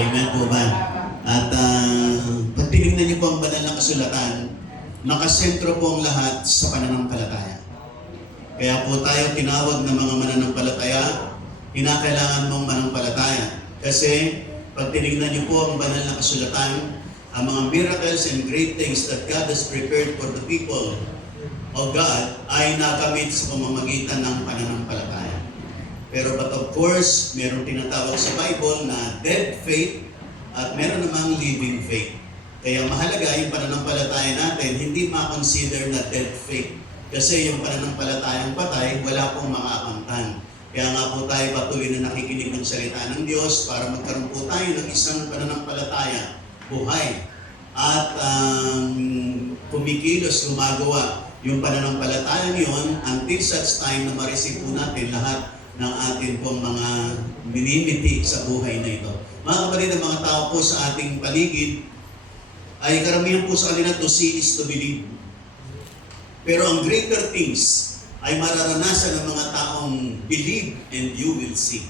Amen po ba? At pag tinignan niyo po ang banal na kasulatan, nakasentro po ang lahat sa pananampalataya. Kaya po tayo tinawag ng mga mananampalataya, kinakailangan mong manampalataya. Kasi pag tinignan niyo po ang banal na kasulatan, ang mga miracles and great things that God has prepared for the people of God ay nakamit sa pamamagitan ng pananampalataya. Pero but of course, merong tinatawag sa Bible na dead faith at meron namang living faith. Kaya mahalaga yung pananampalataya natin, hindi ma-consider na dead faith. Kasi yung pananampalatayang patay, wala pong makakamtan. Kaya nga po tayo patuloy na nakikinig ng salita ng Diyos para magkaroon po tayo ng isang pananampalataya, buhay, at kumikilos, gumagawa yung pananampalataya niyon until such time na ma-receive po natin lahat ng atin pong mga minimiti sa buhay na ito. Mga kapatid, ang mga tao po sa ating paligid ay karamihan po sa kanila to see is to believe. Pero ang greater things ay mararanasan ng mga taong believe and you will see.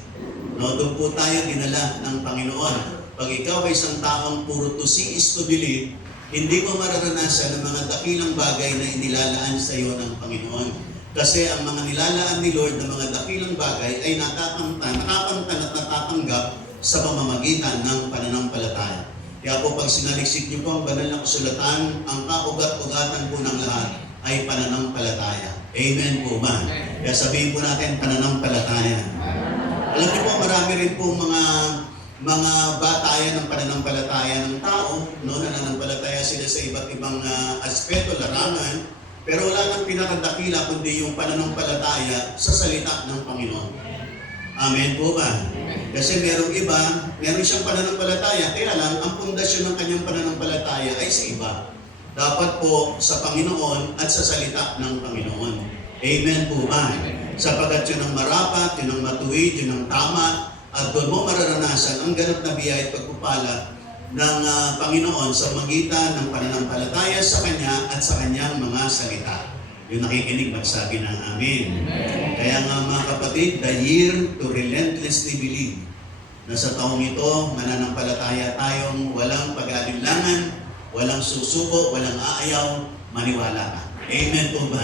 No, doon po tayo dinala ng Panginoon. Pag ikaw ay isang taong puro to see is to believe, hindi mo mararanasan ng mga dakilang bagay na inilalaan sa iyo ng Panginoon. Kasi ang mga nilalaan ni Lord ng mga dakilang bagay ay nakakamtan at natatanggap sa pamamagitan ng pananampalataya. Kaya po pag sinaliksik niyo po ang banal na kasulatan, ang kaugat-ugatan po ng lahat ay pananampalataya. Amen po ba? Kaya sabihin po natin pananampalataya. Alam niyo po, marami rin po mga batayan ng pananampalataya ng tao, no, nananampalataya sila sa iba't ibang aspeto, larangan, pero wala nang pinakadakila kundi yung pananampalataya sa salita ng Panginoon. Amen po ba? Kasi meron siyang pananampalataya, kaya lang ang pundasyon ng kanyang pananampalataya ay sa iba. Dapat po sa Panginoon at sa salita ng Panginoon. Amen po ba? Sapagat yun ang marapat, yun ang matuwid, yun ang tama, at doon mo mararanasan ang ganap na biyaya at pagpupala ng Panginoon sa magitan ng pananampalataya sa Kanya at sa Kanyang mga salita. Yung nakikinig, magsabi ng Amen. Kaya nga mga kapatid, the year to relentlessly believe na sa taong ito, mananampalataya tayong walang pag-alinlangan, walang susuko, walang aayaw, maniwala ka. Amen po ba?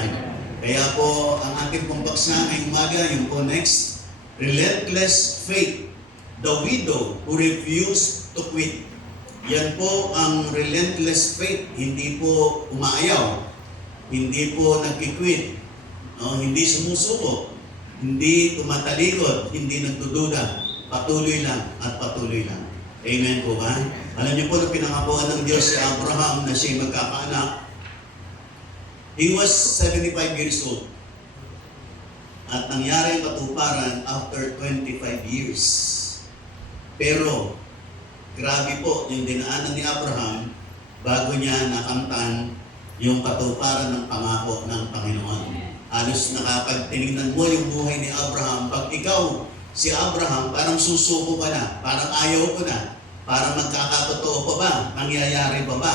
Kaya po, ang ating pong baksa ngayong umaga, yung po next, relentless faith, the widow who refused to quit. Yan po ang relentless faith, hindi po umaayaw, hindi po nagkikwit, no? Hindi sumusuko, hindi tumatalikod, hindi nagdududa, patuloy lang at patuloy lang. Amen po ba? Alam niyo po na pinangakuan ng Diyos si Abraham na siya magkakaanak. He was 75 years old. At nangyari ang katuparan after 25 years. Pero, grabe po yung dinaanan ni Abraham bago niya nakamtan yung katuparan ng pangako ng Panginoon. Halos nakapagtinignan mo yung buhay ni Abraham. Pag ikaw, si Abraham, parang susuko ka na, parang ayaw ko na, parang magkakatotoo pa ba, nangyayari pa ba?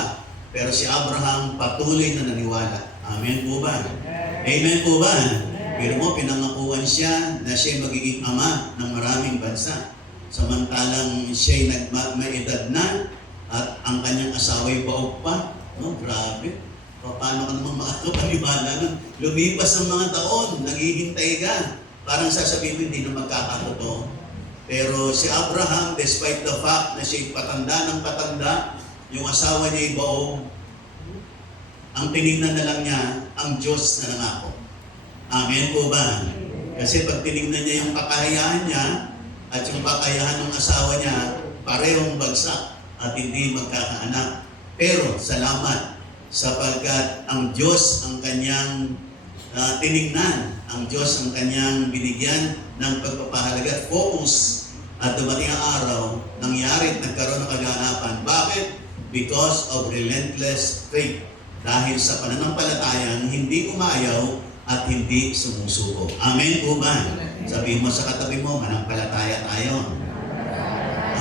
Pero si Abraham patuloy na naniwala. Amen po ba? Amen po ba? Pero mo, pinangakuan siya na siya magiging ama ng maraming bansa. Samantalang siya'y may edad na at ang kanyang asawa'y baog pa. No, grabe. Paano ka naman makakapaniwala nun? Lumipas ang mga taon, naghihintay ka. Parang sasabihin mo, hindi na magkakatotoo. Pero si Abraham, despite the fact na siya'y patanda ng patanda, yung asawa niya'y baog, ang tinignan na lang niya, ang Diyos na nangako. Amen po ba? Kasi pag tinignan niya yung kakayahan niya, at yung kakayahan ng asawa niya, parehong bagsak at hindi magkakaanak. Pero salamat sapagkat ang Diyos ang kanyang tinignan, ang Diyos ang kanyang binigyan ng pagpapahalaga at focus. At dumating ang araw, nangyari at nagkaroon ng kaganapan. Bakit? Because of relentless faith. Dahil sa pananampalatayang hindi umayaw at hindi sumusuko. Amen po ba? Sabihin mo sa katabi mo, manampalataya tayo.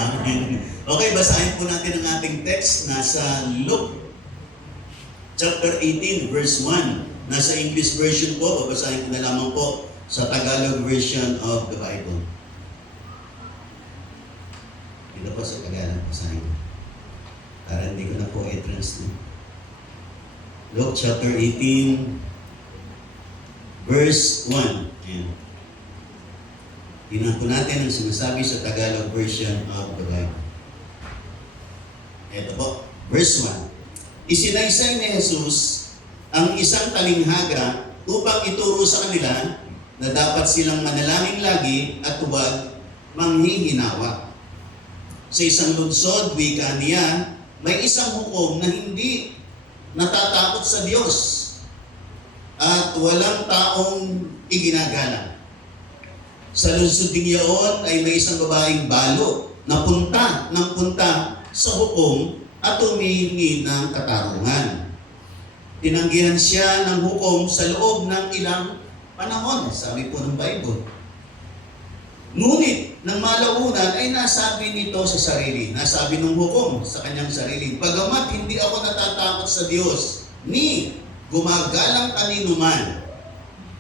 Amen. Okay, basahin po natin ang ating text. Nasa Luke chapter 18, verse 1. Nasa English version po, babasahin ko na lamang po sa Tagalog version of the Bible. Ito po sa Tagalog po sa inyo. Para hindi ko na po i-translate. Luke chapter 18, verse 1. Ayan. Tingnan po natin ang sinasabi sa Tagalog version of the Bible. Ito po, verse 1. Isinaysay ni Jesus ang isang talinghaga upang ituro sa kanila na dapat silang manalangin lagi at huwag manghihinawa. Sa isang lungsod, wika niya, may isang hukom na hindi natatakot sa Diyos at walang taong iginagalang. Sa lungsod ding yaon ay may isang babaeng balo na punta sa hukom at humihingi ng katarungan. Tinanggihan siya ng hukom sa loob ng ilang panahon, sabi po ng Bible. Ngunit, nang malaunan ay nasabi nito sa sarili, nasabi ng hukom sa kanyang sarili, bagamat hindi ako natatakot sa Diyos, ni gumagalang kaninuman,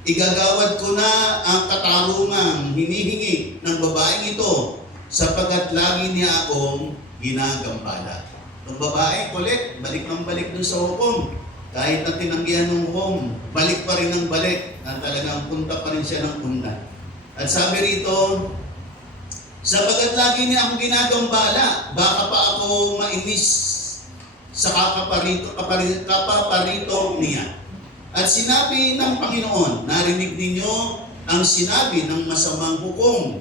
igagawad ko na ang katarungang hinihingi ng babaeng ito, sapagkat lagi niya akong ginagambala. Ang babae, kulit, balik ng balik dun sa hukom. Kahit na tinanggihan ng hukom, balik pa rin ng balik, na talagang punta pa rin siya ng punta. At sabi rito, sapagkat lagi niya akong ginagambala, baka pa ako mainis sa kapaparito niya. At sinabi ng Panginoon, narinig ninyo ang sinabi ng masamang hukom.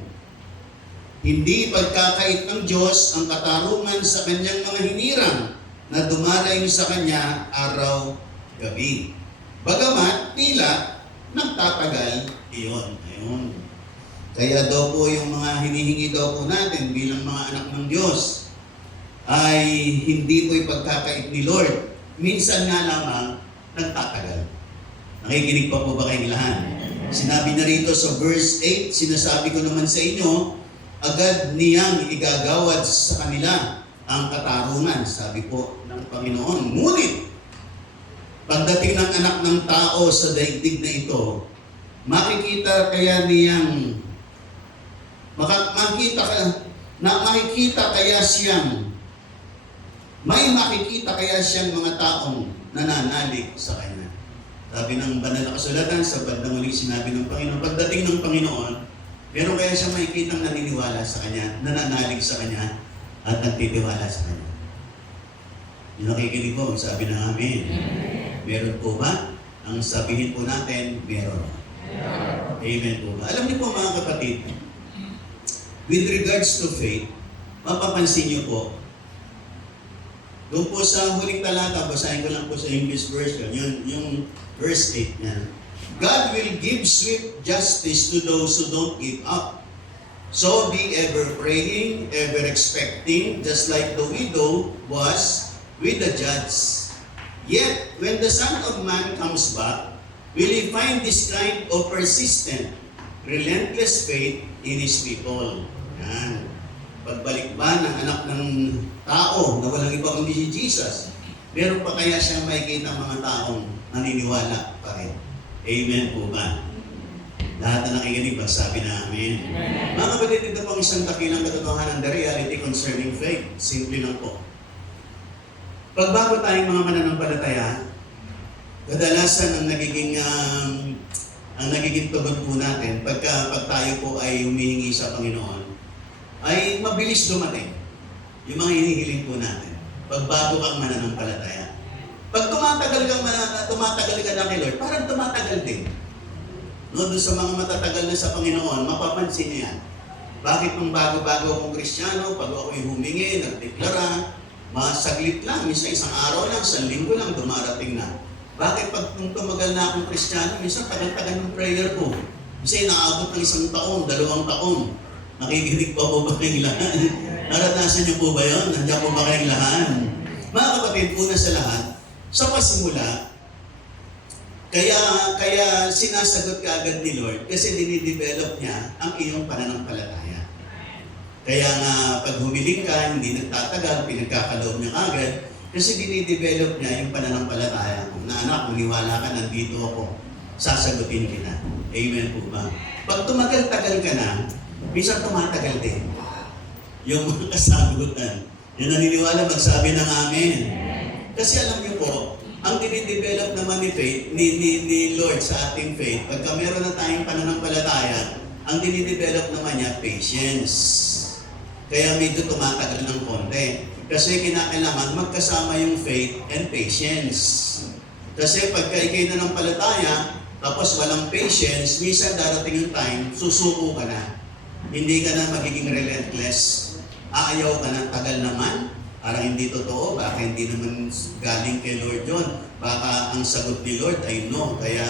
Hindi pagkakait ng Diyos ang katarungan sa kanyang mga hinirang na dumarayo sa kanya araw-gabi. Bagamat tila nagtatagal iyon. Ayun. Kaya daw po yung mga hinihingi daw po natin bilang mga anak ng Diyos ay hindi po ipagkakait ni Lord. Minsan nga lamang nagtatagal. Nakikinig pa po ba kayong lahat? Sinabi na rito sa verse 8, sinasabi ko naman sa inyo, agad niyang igagawad sa kanila ang katarungan, sabi po ng Panginoon. Ngunit, pagdating ng anak ng tao sa daigdig na ito, makikita kaya siyang mga taong nananalig sa Kanya. Sabi ng banal na kasulatan, sa bandang muling sinabi ng Panginoon, pagdating ng Panginoon, meron kaya siyang makikitang naniniwala sa Kanya, nananalig sa Kanya, at nagtitiwala sa Kanya. Yung nakikinig po, sabi na amin. Meron po ba? Ang sabihin po natin, meron. Amen po ba? Alam niyo po mga kapatid, with regards to faith, mapapansin niyo po, doon po sa huling talata, basahin ko lang po sa English version, yung verse 8 niya. God will give swift justice to those who don't give up. So be ever praying, ever expecting, just like the widow was with the judge. Yet, when the Son of Man comes back, will he find this kind of persistent, relentless faith in His people? Yan. Pagbalik ba ng anak ng tao na walang iba kundi si Jesus, meron pa kaya siyang makikita mga taong naniniwala pa rin? Amen po ba? Lahat na nakikinig ba, sabi na amen. Mga kapatid, ito pong isang dakilang katotohanan, the reality concerning faith. Simple lang po. Pagbago tayong mga mananampalataya, kadalasan ang nagiging tugon po natin pag tayo po ay humihingi sa Panginoon, ay mabilis dumating yung mga hinihiling po natin. Pagbago kang mananampalataya. Pag tumatagal ka na kay Lord, parang tumatagal din. No, doon sa mga matatagal na sa Panginoon, mapapansin niyo yan. Bakit nung bago-bago akong Kristiyano, pag ako'y humingi, nagdeklara, masaglit lang, minsan isang araw lang, isang linggo lang, dumarating na. Bakit pag nung tumagal na akong Kristiyano, minsan tagal-tagal ng prayer ko. Minsan inaabot ng 1 taon, 2 taon. Nakikinig pa po ba kayong lahat? Naranasan niyo po ba yun? Nandiyan po ba kayong lahat? Mga kapatid, una sa lahat, sa pasimula, kaya sinasagot ka agad ni Lord kasi dinidevelop niya ang iyong pananampalataya. Kaya nga, pag humiling ka, hindi nagtatagal, pinagkakaloob niya agad kasi dinidevelop niya yung pananampalataya mo. Na anak, maniwala ka, nandito ako, sasagutin kita. Amen po ba? Pag tumagal-tagal ka na, minsan tumatagal din yung mga kasagutan. Yung naniniwala, magsabi ng amen. Kasi alam niyo po, ang dinidevelop naman ni faith, ni Lord sa ating faith, pagka meron na tayong pananampalataya, ang dinidevelop naman niya, patience. Kaya medyo tumatagal ng konti. Kasi kinakailangan magkasama yung faith and patience. Kasi pagka ikay na ng palataya, tapos walang patience, minsan darating yung time, susuko ka na. Hindi ka na magiging relentless. Aayaw ka na, tagal naman. Parang hindi totoo, baka hindi naman galing kay Lord yun. Baka ang sagot ni Lord ay no. Kaya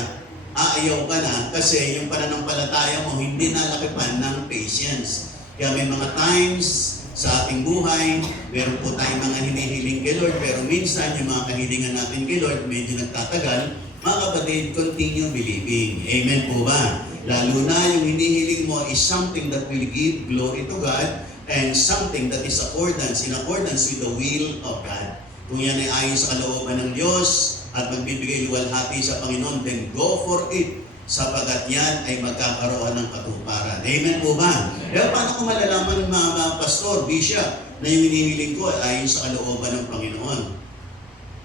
aayaw ka na kasi yung pananampalataya mo hindi nalakipan ng patience. Kaya may mga times sa ating buhay, meron po tayong mga hinihiling kay Lord, pero minsan yung mga kahilingan natin kay Lord medyo nagtatagal. Mga kapatid, continue believing. Amen po ba? Lalo na yung hinihiling mo is something that will give glory to God and something that is in accordance with the will of God. Kung yan ay ayon sa kalooban ng Diyos at magbibigay luwalhati sa Panginoon, then go for it, sapagat yan ay magkakaroon ng katuparan. Amen po ba? Kaya paano ko malalaman mga pastor, bishop, na yung hinihiling ko ay ayon sa kalooban ng Panginoon?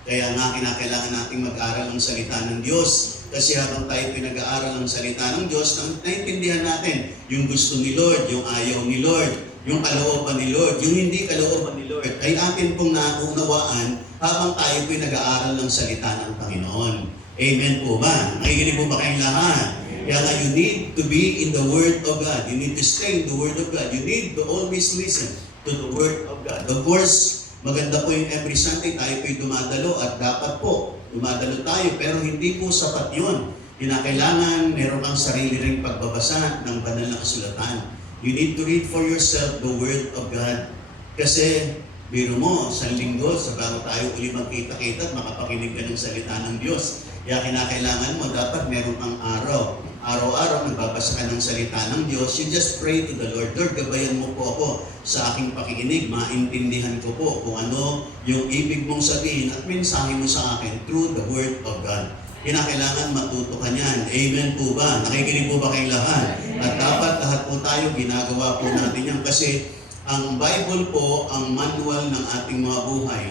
Kaya nga kinakailangan nating mag-aral ng salita ng Diyos. Kasi habang tayo pinag-aaral ng salita ng Diyos, naintindihan natin yung gusto ni Lord, yung ayaw ni Lord, yung kalooban ni Lord, yung hindi kalooban ni Lord, ay atin pong naunawaan habang tayo pinag-aaral ng salita ng Panginoon. Amen po ba? Nakikinig po ba kayong lahat? Kaya nga, you need to be in the Word of God. You need to stay in the Word of God. You need to always listen to the Word of God. Of course, maganda po yung every Sunday tayo po'y dumadalo at dapat po dumadalo tayo, pero hindi po sapat yun. Kinakailangan meron kang sarili ring pagbabasa ng banal na kasulatan. You need to read for yourself the Word of God. Kasi, biro mo, sa linggo, sa bago tayo uli magkita-kita at makapakinig ka ng salita ng Diyos. Kaya kinakailangan mo, dapat meron kang araw. Araw-araw, nagbabasa ka ng salita ng Diyos. You just pray to the Lord. Lord, gabayan mo po ako sa aking pakikinig. Maintindihan ko po kung ano yung ibig mong sabihin at mensahe mo sa akin through the Word of God. Kinakailangan matuto ka niyan. Amen po ba? Nakikinig po ba kayong lahat? At dapat lahat po tayo, ginagawa po natin yan. Kasi ang Bible po, ang manual ng ating mga buhay.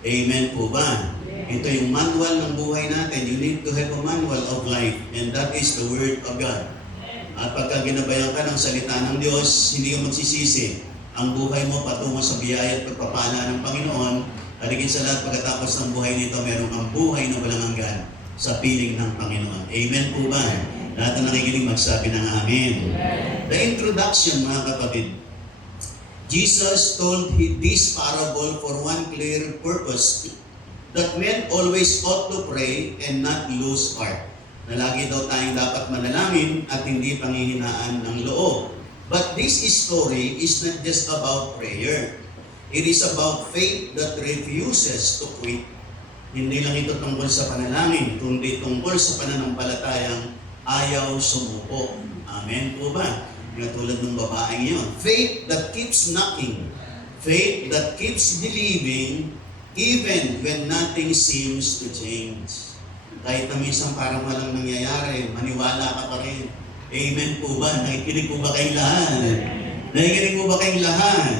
Amen po ba? Ito yung manual ng buhay natin. You need to have a manual of life. And that is the Word of God. At pagka ginabayan ka ng salita ng Diyos, hindi ka magsisisi. Ang buhay mo patungo sa biyaya at pagpapala ng Panginoon. Haligin sa lahat, pagkatapos ng buhay nito, meron kang buhay na walang hanggan sa piling ng Panginoon. Amen po ba? Lahat na nakikinig magsabi ng amen. The introduction, mga kapatid. Jesus told this parable for one clear purpose, that men always ought to pray and not lose heart. Na lagi daw tayong dapat manalangin at hindi panghihinaan ng loob. But this story is not just about prayer. It is about faith that refuses to quit. Hindi lang ito tungkol sa panalangin, kundi tungkol sa pananampalatayang ayaw sumuko. Amen po ba? Tulad ng babaeng yun. Faith that keeps knocking. Faith that keeps believing even when nothing seems to change. Kahit na minsan parang walang nangyayari, maniwala ka pa rin. Amen po ba? Nakikinig po ba kayong lahat? Nakikinig po ba kayong lahat?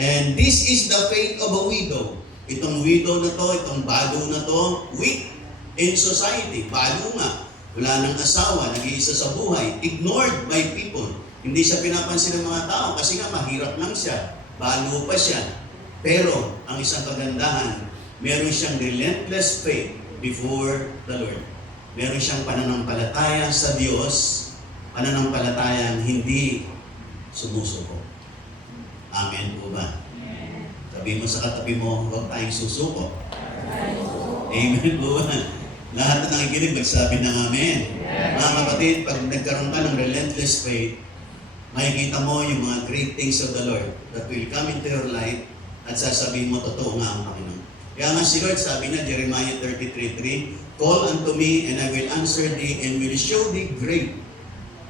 And this is the faith of a widow. Itong widow na to, itong bado na to, weak in society. Bado nga. Wala nang asawa, nag-iisa sa buhay. Ignored by people. Hindi siya pinapansin ng mga tao kasi nga mahirap lang siya. Balo pa siya. Pero, ang isang kagandahan, meron siyang relentless faith before the Lord. Meron siyang pananampalataya sa Diyos, pananampalatayang hindi sumusuko. Amen po ba? Sabi mo sa katabi mo, huwag tayong susuko. Amen po ba? Lahat na nakikinig, magsabi ng amen. Mga kapatid, pag nagkaroon ka ng relentless faith, makikita mo yung mga great things of the Lord that will come into your life at sasabihin mo, totoo nga ang Panginoon. Kaya nga si Lord, sabi na, Jeremiah 33:3, call unto me and I will answer thee and will show thee great.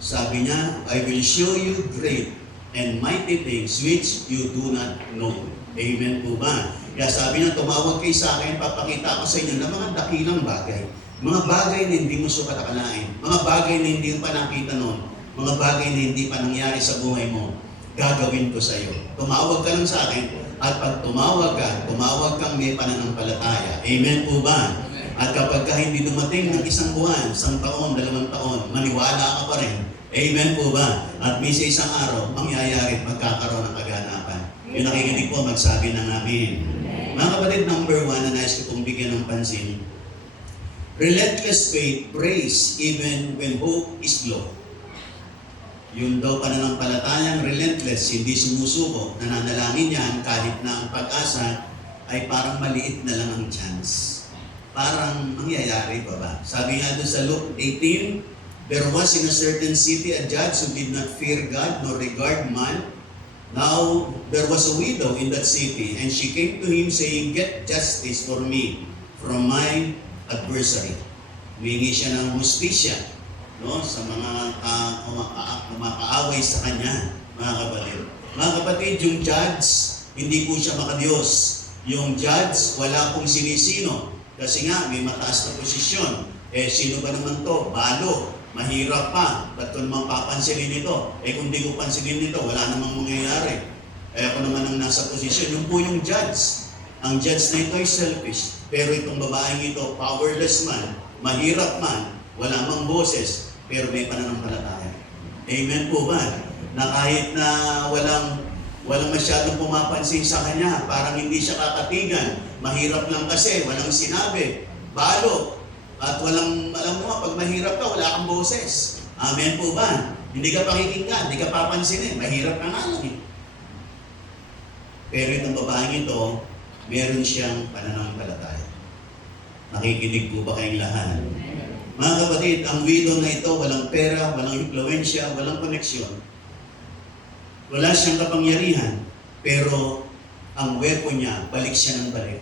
Sabi niya, I will show you great and mighty things which you do not know. Amen po ba? Kaya sabi niya, tumawag kayo sa akin, papakita ko sa inyo ng mga dakilang bagay. Mga bagay na hindi mo sukat akalain. Mga bagay na hindi mo pa nakita noon. Mga bagay na hindi pa nangyari sa buhay mo. gagawin ko sa iyo. Tumawag ka lang sa akin, at pag tumawag kang may pananampalataya. Amen po ba? At kapag ka hindi dumating ng isang buwan, 1 taon, 2 taon, maniwala ka pa rin. Amen po ba? At may sa isang araw, mangyayari at magkakaroon ng kaganapan. Yung nakikinig po, magsabi ng amin. Mga kapatid, number 1 na nais ko pong bigyan ng pansin, relentless faith prays even when hope is low. Yung daw pananampalatayang relentless, hindi sumusuko, nananalangin yan kahit na ang pag-asa ay parang maliit na lang ang chance. Parang mangyayari pa ba? Sabi nga doon sa Luke 18, there was in a certain city a judge who did not fear God nor regard man. Now there was a widow in that city, and she came to him saying, get justice for me from my adversary. Humingi siya ng hustisya, no, sa mga kumakaaway sa kanya, mga kapatid. Mga kapatid, yung judge, hindi po siya makadiyos. Yung judge, wala pong sinisino. Kasi nga, may mataas na posisyon. Sino ba naman to? Balo. Mahirap pa. Ba't ko naman papansinin ito? Kung di ko pansinin ito, wala namang mangyayari. Ako naman ang nasa posisyon. Yung po yung judge. Ang judge na ito ay selfish. Pero itong babaeng ito, powerless man, mahirap man, wala mang boses, pero may pananampalataya. Amen po ba? Na kahit na walang masyadong pumapansin sa kanya, parang hindi siya kakatigan. Mahirap lang kasi, walang sinabi. Balo. At walang, alam mo, pag mahirap ka, wala kang boses. Amen po ba? Hindi ka pakikinggan, hindi ka papansinin. Mahirap ka nga lang eh. Pero itong babaeng ito, meron siyang pananampalataya. Nakikinig po ba kayong lahat? Mga kapatid, ang widow na ito, walang pera, walang impluensya, walang koneksyon. Wala siyang kapangyarihan, pero ang weapon niya, balik siya ng balik.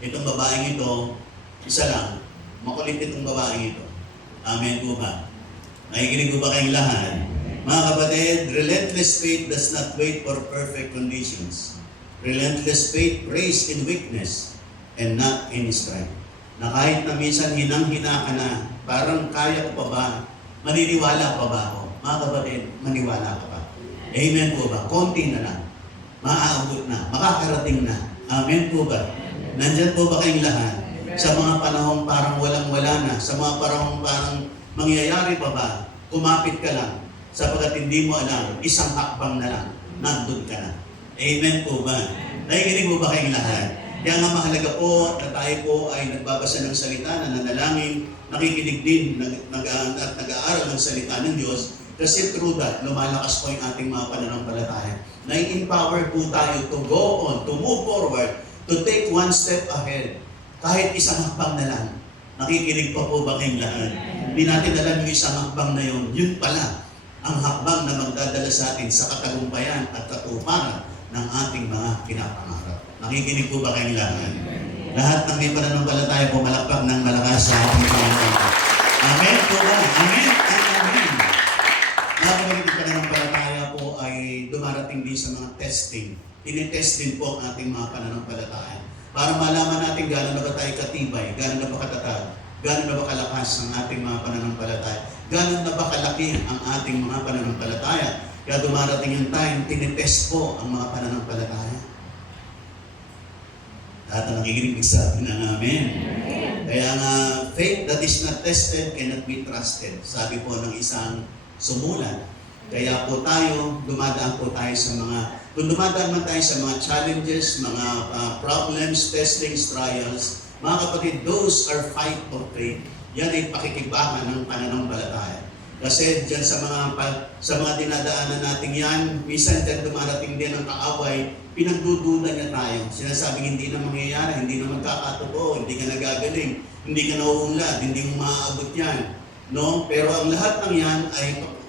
Itong babaeng ito, isa lang, makulit itong babaeng ito. Amen po ba? Nakikinig po ba kayong lahat? Mga kapatid, relentless faith does not wait for perfect conditions. Relentless faith prays in weakness and not in strength. Na kahit na minsan hinang-hina ka na, parang kaya ko pa ba? Maniniwala pa ba ako? Mga kapatid, maniwala ka pa. Amen po ba? Konti na lang. Maaabot na. Makakarating na. Amen po ba? Nandyan po ba kayong lahat? Sa mga panahong parang walang-wala na, sa mga panahong parang mangyayari pa ba, kumapit ka lang, sapagkat hindi mo alam, isang hakbang na lang, nandun ka na. Amen po ba? Nakikinig po ba kayong lahat? Kaya nga mahalaga po na tayo po ay nagbabasa ng salita, nananalangin, nakikinig din, at nag-aaral ng salita ng Diyos, kasi through that, lumalakas po yung ating mga pananampalataya. Na-empower po tayo to go on, to move forward, to take one step ahead. Kahit isang hakbang na lang. Nakikinig pa po ba kayong lahat? Hindi natin alam yung isang hakbang na yun pala ang hakbang na magdadala sa atin sa katagumpayan at katuparan ng ating mga kinapangarap. Nakikinig po ba kayong lahat? Lahat ng may pananampalataya po malakpak ng malakas sa ating Panginoon. Amen po ba? Amen and amen. Nakapagiging pananampalataya po ay dumarating din sa mga testing. Tinitest din po ang ating mga pananampalataya. Para malaman natin gano'n na ba tayo katibay, gano'n na ba katatag, gano'n na ba kalakas ang ating mga pananampalataya, gano'n na ba kalaki ang ating mga pananampalataya. Kaya dumarating yung time, tinitest po ang mga pananampalataya. Lahat ang nakikinig sabi na namin. Kaya nga, faith that is not tested cannot be trusted. Sabi po ng isang sumulat. Kaya po tayo, dumadaan po tayo sa mga, kung dumadaan man tayo sa mga challenges, mga problems, testings, trials, mga kapatid, those are fight of faith. Yan ay pakikibahan ng pananampalataya. Kasi dyan sa mga dinadaanan natin yan, minsan dyan dumarating din ang kaaway, pinagdududa niya tayo. Sinasabing hindi na mangyayari, hindi na magkakatotoo, hindi ka nagagaling, hindi ka nauunlad, hindi mo maaabot yan. No? Pero ang lahat ng yan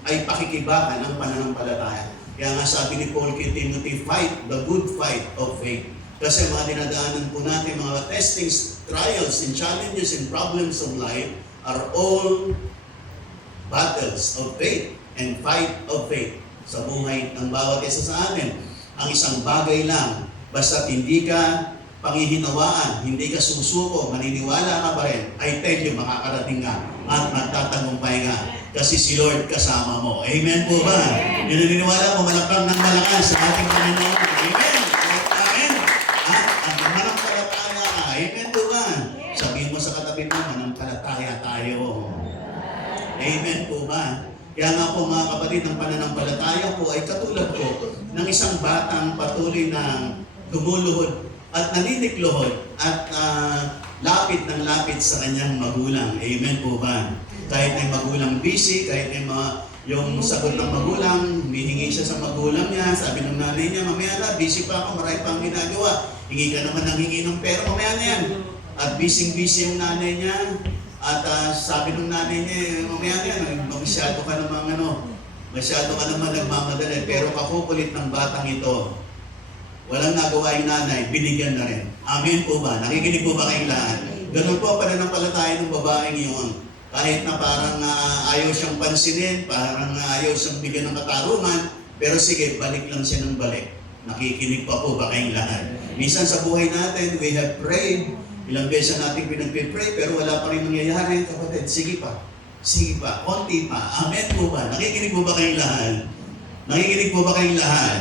ay pakikibahan ng pananampalataya. Kaya nga sabi ni Paul kay Timothy, fight the good fight of faith. Kasi mga dinadaanan po natin, mga testings, trials, and challenges, and problems of life are all battles of faith and fight of faith sa buhay ng bawat isa sa atin. Ang isang bagay lang, basta hindi ka panghihinawaan, hindi ka susuko, maniniwala ka pa rin, I tell you, makakarating ka at magtatagumpay ka. Kasi si Lord kasama mo. Amen po ba? Yung naniniwala mo, malakang ng malakas sa ating Panginoon. Amen. Amen. At manampalataya ka. Amen po ba? Sabihin mo sa katabi mo, manampalataya tayo. Amen po ba? Kaya nga po mga kapatid, ang pananampalataya po ay katulad po ng isang batang patuloy na lumuluhod at naninikluhod at lapit ng lapit sa kanyang magulang. Amen po ba? Kahit ay magulang busy, kahit ay yung sagot ng magulang, humihingi siya sa magulang niya, sabi ng nanay niya, mamaya na, busy pa ako, marami pang ginagawa. Hingi ka naman ng hingi ng pera, mamaya na yan. At busy yung nanay niya, at sabi ng nanay niya, mamaya na yan, masyado ka naman nagmamadali, pero kakukulit ng batang ito, walang nagawa yung nanay, binigyan na rin. Amen po ba? Nakikinig po ba kayong lahat? Ganun po pananampalataya ng babaeng iyon. Kahit na parang ayaw siyang pansinin, parang ayaw siyang bigyan ng katarungan, pero sige, balik lang siya ng balik. Nakikinig pa po ba kayong lahat? Minsan sa buhay natin, we have prayed, ilang beses natin pinagpipray, pero wala pa rin nangyayari. Kapatid, sige pa, konti pa. Amen po ba? Nakikinig po ba kayong lahat? Nakikinig po ba kayong lahat?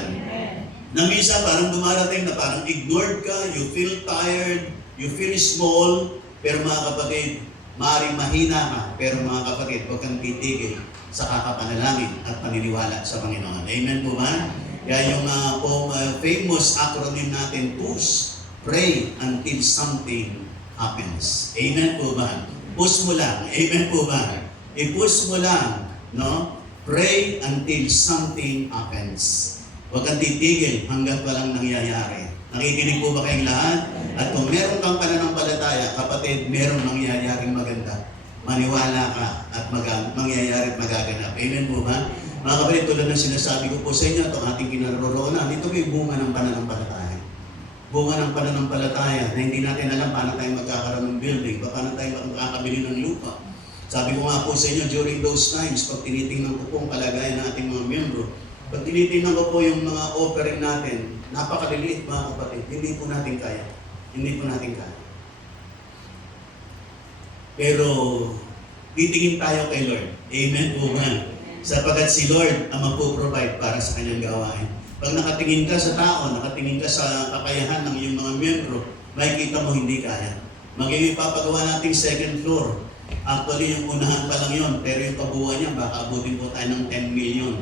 Na minsan parang dumarating na parang ignored ka, you feel tired, you feel small, pero mga kapatid, maaaring mahina ka, pero mga kapatid, huwag kang titigil sa kakapanalangin at paniniwala sa Panginoon. Amen po ba? Kaya yung famous acronym natin, PUSH, Pray Until Something Happens. Amen po ba? Push mo lang. Amen po ba? I-push mo lang. No? Pray until something happens. Huwag kang titigil hanggang walang nangyayari. Nakikinig po ba kayong lahat? At kung meron kang pananampalataya, kapatid, meron nangyayaring maganda. Maniwala ka at mangyayari at magaganap. Amen po ba? Mga kapatid, tulad ng sinasabi ko po sa inyo, itong ating kinaroroonan, dito may bunga ng pananampalataya. Bunga ng pananampalataya na hindi natin alam paano tayo magkakaroon ng building, paano tayo makakabili ng lupa. Sabi ko nga po sa inyo, during those times, pag tinitingnan ko po ang kalagayan ng ating mga miyembro, pag tinitingnan ko po yung mga offering natin, napakaliliit mga kapatid, hindi po natin kaya. Hindi po natin kaya. Pero, titingin tayo kay Lord. Amen po ba? Sapagkat si Lord ang magpo-provide para sa kanyang gawain. Pag nakatingin ka sa tao, nakatingin ka sa kakayahan ng iyong mga miyembro, makikita mo hindi kaya. Magiging papagawa nating second floor. Actually, yung unahan pa lang yun, pero yung kabuuan niya, baka abutin po tayo ng 10 million.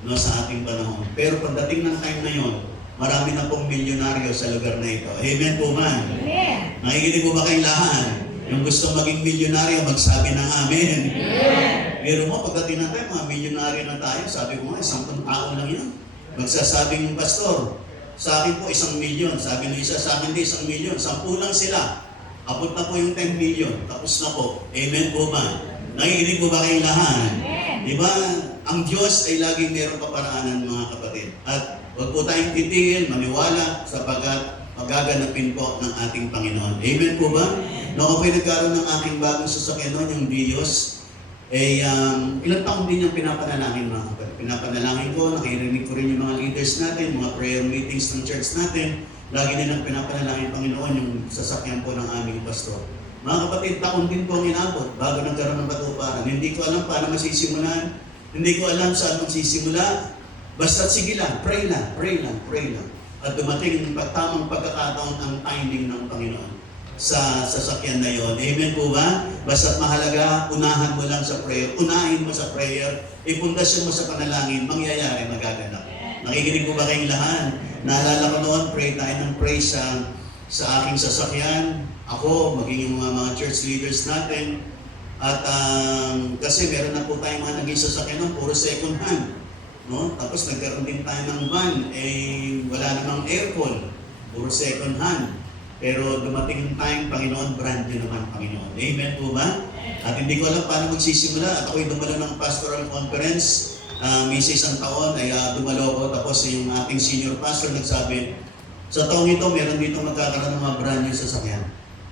No, sa ating panahon. Pero pagdating ng time na yon, marami na pong milyonaryo sa lugar na ito. Amen po ba? Amen. Nakikinig po ba kayong lahat? Yung gusto maging milyonaryo, magsabi ng amen. Amen. Pero mo, pagdating ng time, mga milyonaryo na tayo, sabi ko nga, 10 tao lang yan. Magsasabing yung pastor, sa akin po 1 milyon. Sabi ng isa, sa akin din 1 milyon. 10 lang sila. Abot na po yung 10 million. Tapos na po. Amen po ba? Nakikinig po ba kayong lahat? Amen. Diba? Ang Diyos ay laging mayroong kaparaanan mga kapatid. At huwag po tayong titigil, maniwala, sapagkat magaganapin po ng ating Panginoon. Amen po ba? Noong ako ay nagkaroon ng aking bagong sasakyan noon, yung Vios, ilang taon din yung pinapanalangin mga kapatid. Pinapanalangin ko, nakirinig ko rin yung mga leaders natin, mga prayer meetings ng church natin. Lagi nilang pinapanalangin Panginoon yung sasakyan po ng aming pastor. Mga kapatid, taon din po ang inabot bago nagkaroon ng katuparan. Hindi ko alam paano masisimulan. Hindi ko alam saan magsisimula. Basta sige lang, pray lang. At dumating ang tamang pagkakataon ang timing ng Panginoon sa sasakyan na yon. Amen po ba? Basta't mahalaga, unahan mo lang sa prayer. Unahin mo sa prayer. Ipundasyon mo sa panalangin. Mangyayari, magaganap. Nakikinig po ba kayong lahat? Naalala ko noon, pray tayo ng pray sa aking sasakyan. Ako, maging yung mga church leaders natin. At kasi meron na po tayong mga naging sasakyan ng puro second hand. No? Tapos nagkaroon din tayo ng van, wala namang aircon, puro second hand. Pero dumating yung time, Panginoon, brand new naman, Panginoon. Amen po ba? At hindi ko alam paano magsisimula. At ako'y dumalo ng pastoral conference. Minsan isang taon ay dumalo ko. Tapos yung ating senior pastor nagsabi, sa taong ito, meron dito magkakaroon ng mga brand new sasakyan.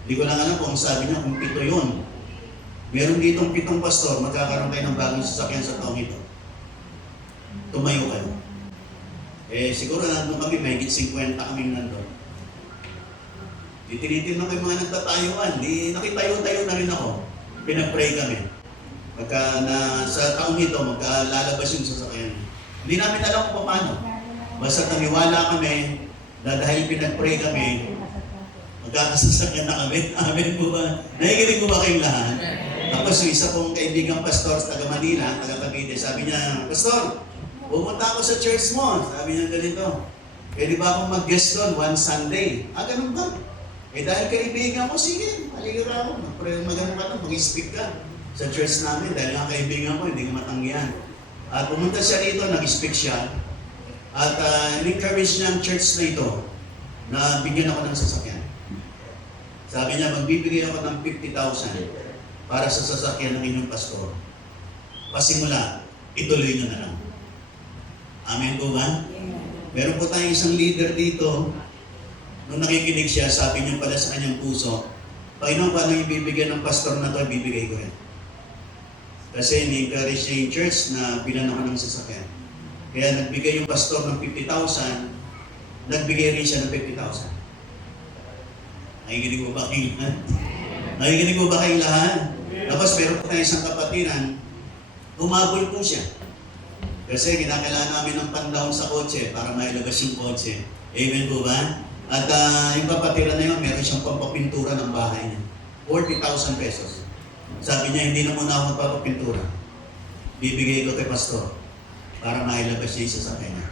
Hindi ko lang alam kung sabi niya kung 7 yun. Meron ditong 7 pastor, magkakaroon kayo ng bagong sasakyan sa taong ito. Tumayo kayo. Siguro nandun kami, may 50 kaming nandun. Tinitin ko yung mga nagtatayuan. Di nakitayo-tayo na rin ako. Pinag-pray kami. Pagka sa taong ito, maglalabas yung sasakyan. Hindi namin alam kung paano. Basta naniwala kami na dahil pinag-pray kami, magkakasasakyan na kami. Amen po ba? Nakikinig po ba kayong lahat? Tapos yung isa pong kaibigang pastor sa taga Manila, taga Cavite, sabi niya, Pastor, pumunta ako sa church mo. Sabi niya ganito, pwede ba akong mag-guest doon one Sunday? Ganun ba? Dahil kaibigan ko, sige, halika ako. Magano ka lang, mag-speak ka sa church namin. Dahil nga kaibigan ko, hindi ko matanggihan. At pumunta siya rito, nag-speak siya. At in-encourage niya ang church na ito na bigyan ako ng sasakyan. Sabi niya, magbibigay ako ng 50,000 para sa sasakyan ng inyong pastor. Pasimula, ituloy nyo na lang. Amen po ba? Meron po tayong isang leader dito. Nung nakikinig siya, sabi niya pala sa kanyang puso, Panginoon, paano ibibigyan ng pastor na to, ibibigay ko rin. Kasi ni-encourage niya yung church na bilan ako ng sasakyan. Kaya nagbigay yung pastor ng 50,000, nagbigay rin siya ng 50,000. Nakikinig mo ba kayong lahat? Nakikinig mo ba kayong lahat? Tapos meron po tayo isang kapatiran, humabol po siya. Kasi kinakailangan namin ng pandown sa kotse para mailabas yung kotse. Amen po ba? At yung kapatiran na yun, meron siyang pampapintura ng bahay niya. 40,000 pesos. Sabi niya, hindi na muna ako magpapapintura. Bibigay ko kay pastor para mailabas niya yung sasakyan niya.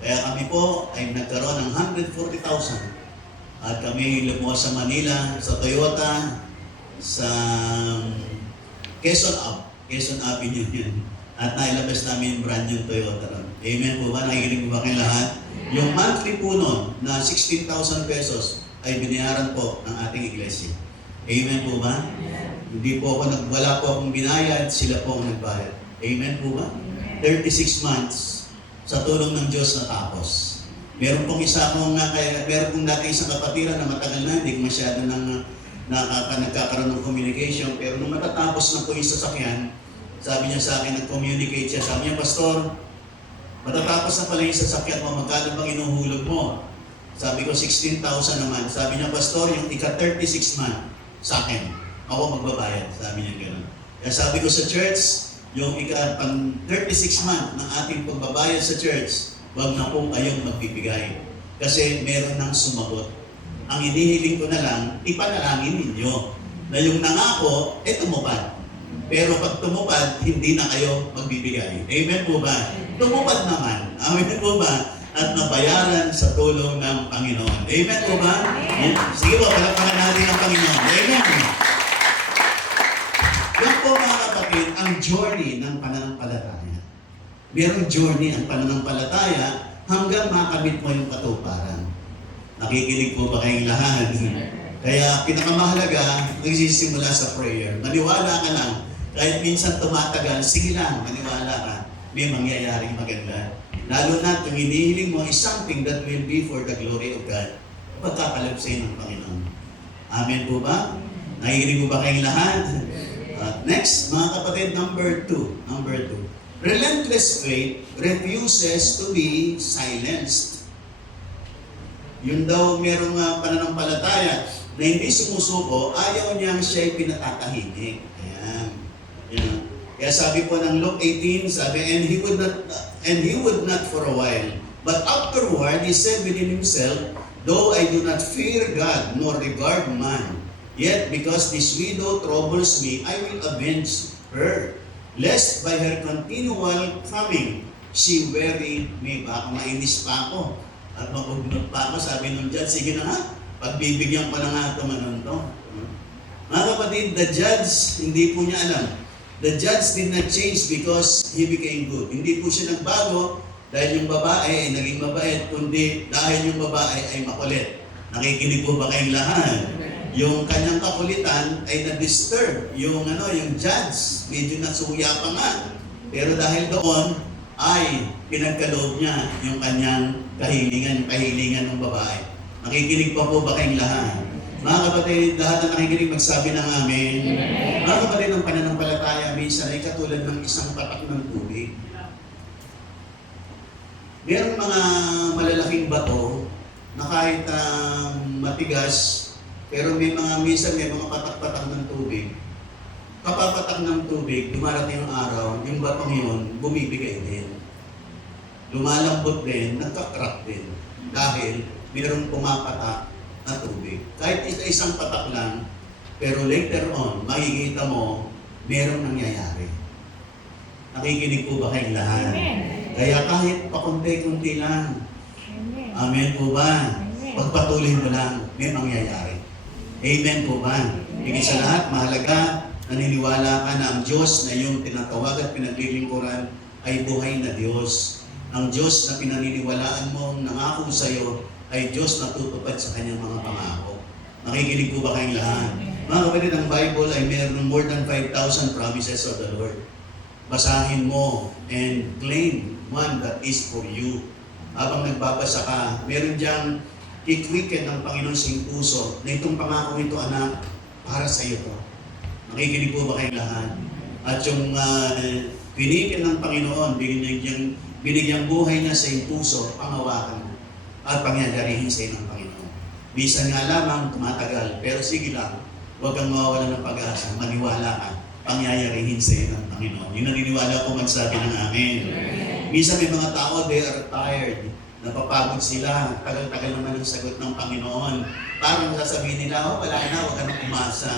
Kaya kami po ay nagkaroon ng 140,000. At kami lumuwas sa Manila, sa Toyota, sa Quezon Avenue yun. At nailabas namin yung brand yung Toyota ron. Amen po ba? Nakikinig po ba kayo lahat? Yung monthly po nun na 16,000 pesos ay binayaran po ng ating iglesia. Amen po ba? Hindi po ako wala po akong binayad, sila po ang nagbayad. Amen po ba? 36 months sa tulong ng Diyos natapos. Meron pong meron pong dati isang kapatiran na matagal na, hindi ko masyado nagkakaroon ng communication. Pero nung matatapos na po yung sasakyan, sabi niya sa akin, nag-communicate siya. Sabi niya, Pastor, matatapos na pala yung sasakyan mo, magkano bang inuhulog mo? Sabi ko, 16,000 naman. Sabi niya, Pastor, yung ika-36 month sa akin, ako magbabayad. Sabi niya gano'n. Kaya sabi ko sa church, yung ika-36 month ng ating pagbabayad sa church, wag na po kayong magbibigay. Kasi meron nang sumagot. Ang inihiling ko na lang, ipanalangin ninyo na yung nangako, tumupad. Pero pag tumupad, hindi na kayo magbibigay. Amen po ba? Tumupad naman. Amen po ba? At nabayaran sa tulong ng Panginoon. Amen po ba? Amen. Sige po, palakpakan natin ang Panginoon. Amen. Yan po mga kapatid, ang journey ng pananampalataya. Merong journey ang pananampalataya hanggang makamit mo yung katuparan. Nakikinig po ba kayong lahat? Kaya pinakamahalaga, nagsisimula sa prayer. Maniwala ka lang. Kahit minsan tumatagal, sige lang, maniwala ka. May mangyayaring maganda. Lalo na kung hinihiling mo is something that will be for the glory of God. Pagkapalagsay ng Panginoon. Amen po ba? Nakikinig po ba kayong lahat? Next, mga kapatid, number two. Relentless faith refuses to be silenced. Yun daw merong pananampalataya na hindi sumusuko, ayaw niyang siya'y pinatatahimik. Ayan. Yan. Kaya sabi po ng Luke 18, sabi, and he would not for a while. But afterward, he said within himself, though I do not fear God nor regard man, yet because this widow troubles me, I will avenge her. Lest by her continual coming, she weary me. Baka mainis pa ako at magugnot pa ako. Sabi nung judge, sige na nga, pagbibigyan ko na nga ito manunto. Mga kapatid, the judge, hindi po niya alam. The judge did not change because he became good. Hindi po siya nagbago dahil yung babae ay naging mabait, kundi dahil yung babae ay makulit. Nakikinig po ba kayong lahat? Yung kanyang kakulitan ay na-disturb. Yung judge, medyo nasuya pa nga. Pero dahil doon, ay pinagkaloob niya yung kanyang kahilingan ng babae. Nakikinig pa po ba kayong lahat? Mga kapatid, lahat na nakikinig magsabi ng amin. Mga kapatid, ang pananampalataya minsan ay katulad ng isang patak ng tubig. Merong mga malalaking bato na kahit matigas, Pero minsan may mga patak-patak ng tubig. Kapapatak ng tubig, dumarating ang araw, yung batong yun, bumibigay din. Lumalambot din, nagka-crack din. Dahil mayroong pumapatak na tubig. Kahit isang patak lang, pero later on, makikita mo, mayroong nangyayari. Nakikinig po ba kayong lahat? Amen. Kaya kahit pakunti-kunti lang, Amen. amen po ba? Amen. Pagpatuloy mo lang, may mangyayari. Amen po ba? Higit sa lahat, mahalaga, naniniwala ka na ang Diyos na iyong tinatawag at pinaglilingkuran ay buhay na Diyos. Ang Diyos na pinaniniwalaan mo, nangako sa iyo, ay Diyos na tutupad sa kanyang mga pangako. Nakikinig po ba kayong lahat? Mga kapatid, ang Bible ay mayroon more than 5,000 promises of the Lord. Basahin mo and claim one that is for you. Habang nagbabasa ka, meron diyang kikwikin ng Panginoon sa iyong puso na itong pangako ito, anak, para sa iyo to. Nakikinig po ba kayong lahat? At yung pinigil ng Panginoon, binigyang buhay niya sa iyong puso, pangawakan mo at pangyayarihin sa iyo ng Panginoon. Bisan nga lamang tumatagal, pero sige lang, huwag kang mawawala ng pag-asa, maniwala ka, pangyayarihin sa iyo ng Panginoon. Yung naniniwala ko magsabi ng amen. Minsan may mga tao, they are tired, napapagod sila, tagal-tagal naman ang sagot ng Panginoon. Parang sasabihin nila, oh, wala na, huwag ka nang umasa.